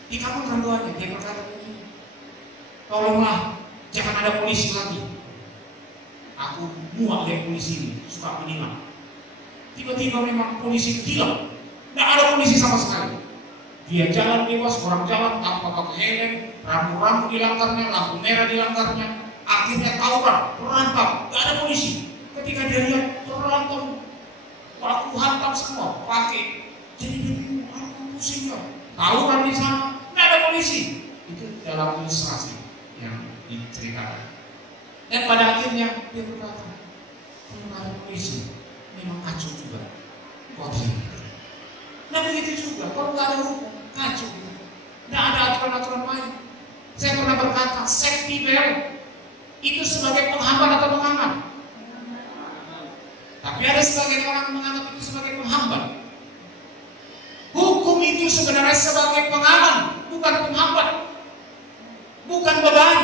Di kapan doanya? Dia berkata begini, tolonglah, jangan ada polisi lagi. Aku muak lihat polisi ini, suka menilai. Tiba-tiba memang polisi hilang, nggak ada polisi sama sekali. Dia jalan bebas, orang jalan tanpa pakai helm, rambu-rambu dilanggarnya, lampu merah dilanggarnya. Akhirnya tawuran, berantem, nggak ada polisi. Ketika dia lihat berantem, pelaku hantam semua, pakai. Jadi dia bingung, aku pusing ya. Tawuran di sana, nggak ada polisi. Itu dalam ilustrasi yang diceritakan. Dan pada akhirnya dia berkata, kalau nggak ada polisi, memang kacau juga kota ini. Nah begitu juga, kalau nggak ada hukum, kacau. Nggak ada aturan-aturan lain. Saya pernah berkata, safety belt itu sebagai penghambat atau penghambat. Tapi ada sebagian orang menganggap itu sebagai penghambat. Hukum itu sebenarnya sebagai pengaman, bukan penghambat, bukan beban.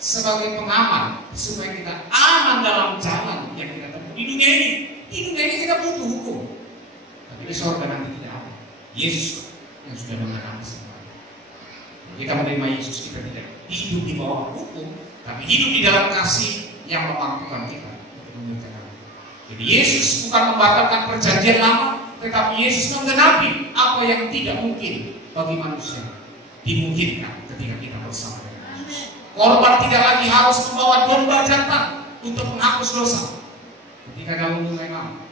Sebagai pengaman supaya kita aman dalam jalan yang kita tempuh di dunia ini. Di dunia ini kita butuh hukum, tapi di surga nanti tidak ada. Yesus yang sudah mengenal semuanya. Kita menerima Yesus, kita tidak hidup di bawah hukum, tapi hidup di dalam kasih yang memampukan kita untuk menyertakan. Jadi Yesus bukan membatalkan perjanjian lama, tetapi Yesus menggenapi apa yang tidak mungkin bagi manusia dimungkinkan ketika kita bersama dengan Yesus. Korban tidak lagi harus membawa domba jantan untuk menghapus dosa. Ketika dahulu memang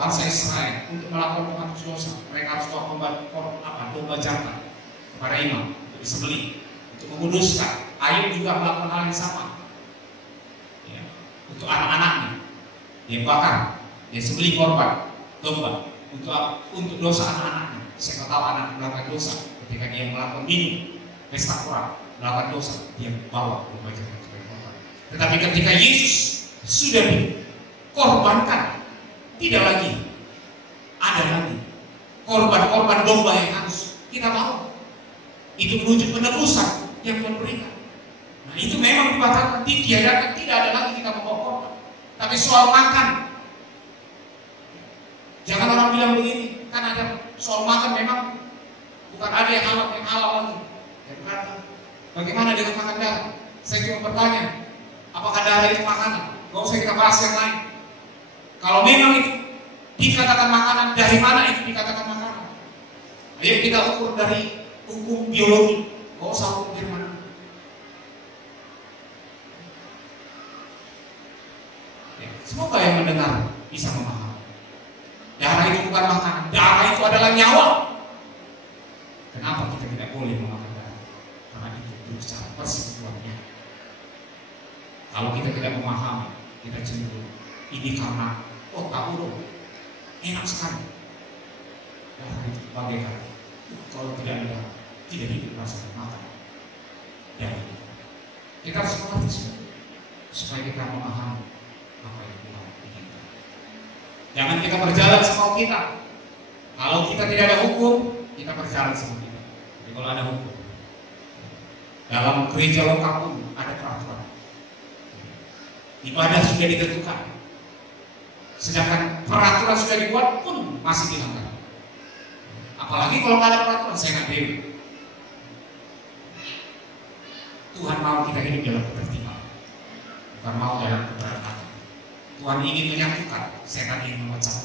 bangsa Israel untuk melakukan penghapus dosa, mereka harus bawa domba jantan kepada imam untuk disembelih, untuk menguduskan. Ayub juga melakukan hal yang sama. Ya, untuk anak-anaknya, dia bakar, dia sembelih korban domba untuk dosa anak-anaknya. Saya tahu anak melakukan dosa ketika dia melakukan minum pesta kurang, melakukan dosa, dia bawa domba jantan sebagai korban. Tetapi ketika Yesus sudah dikorbankan, tidak lagi ada lagi korban-korban domba yang harus kita bawa. Itu menuju penebusan yang Tuhan berikan. Nah itu memang dibatalkan, ditiadakan, tidak ada lagi kita membawa korban. Tapi soal makan, jangan orang bilang begini, kan ada soal makan memang bukan ada yang halal lagi. Dia berkata, bagaimana dengan makan darah? Saya cuma bertanya, apakah darah itu makanan? Gak usah kita bahas yang lain. Kalau memang itu dikatakan makanan, dari mana itu dikatakan makanan? Ayo kita ukur dari hukum biologi, gak usah hukum dari mana. Ya, semoga yang mendengar bisa memahami. Darah itu bukan makanan, darah itu adalah nyawa. Kenapa kita tidak boleh memakan darah? Karena itu berbicara persekutuannya. Kalau kita tidak memahami, kita cenderung ini karena tahu dong, enak sekali. Darah itu bagaikan kalau tidak ada, tidak hidup rasa mata. Dan kita harus mengerti supaya kita memahami apa yang Tuhan inginkan. Jangan kita berjalan semau kita. Kalau kita tidak ada hukum, kita berjalan semau kita. Jadi kalau ada hukum, dalam gereja lokal pun ada peraturan. Ibadah sudah ditentukan, sedangkan peraturan sudah dibuat pun masih dilanggar. Apalagi kalau nggak ada peraturan, saya nggak dewi. Tuhan mau kita hidup dalam ketertiban, bukan mau dalam keberantakan. Tuhan ingin menyatukan, setan ingin memecah.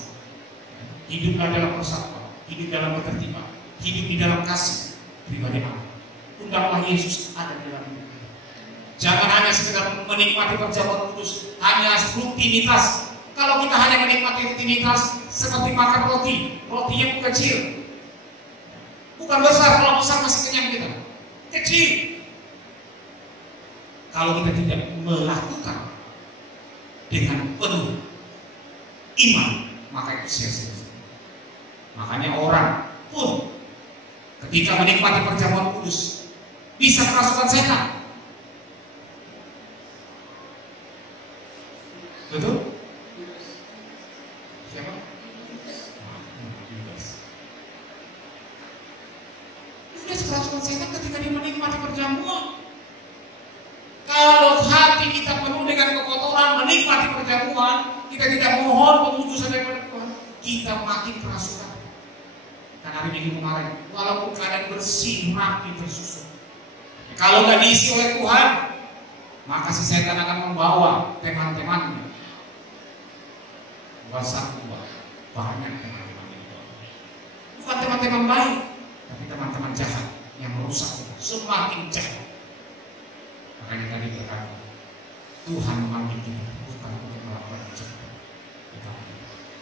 Hiduplah dalam persatuan, hidup dalam ketertiban, hidup di dalam kasih pribadi Allah. Undanglah Yesus ada di dalam hidup. Jangan hanya sekedar menikmati perjamuan kudus, hanya rutinitas. Kalau kita hanya menikmati rutinitas seperti makan roti, rotinya pun kecil, bukan besar. Kalau besar masih kenyang kita, kecil. Kalau kita tidak melakukan dengan penuh iman, maka itu sia-sia. Makanya orang pun ketika menikmati perjamuan kudus bisa kerasukan setan. Betul? Siapa? Judas kerasukan setan ketika dia menikmati perjamuan. Kalau hati kita penuh dengan kekotoran, menikmati perjamuan, kita tidak mohon pengudusan daripada Tuhan, kita makin kerasukan. Karena hari Minggu kemarin, walaupun keadaan bersih, makin tersusun. Kalau nggak diisi oleh Tuhan, maka si setan akan membawa teman-temannya. Bukan satu, banyak teman-teman itu. Bukan teman-teman baik, tapi teman-teman jahat yang merusak kita, semakin jahat. Makanya tadi berkata, Tuhan memanggil kita bukan untuk melakukan jahat, tetapi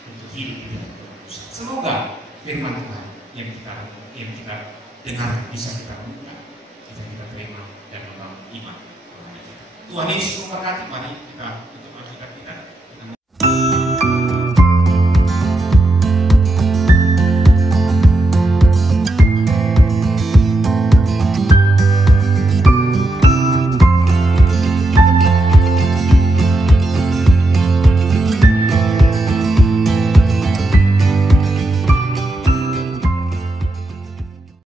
untuk hidup di dalam kekudusan. Semoga firman Tuhan yang kita dengar bisa kita renungkan, bisa kita terima dan membangun iman. Tuhan Yesus memberkati. Mari kita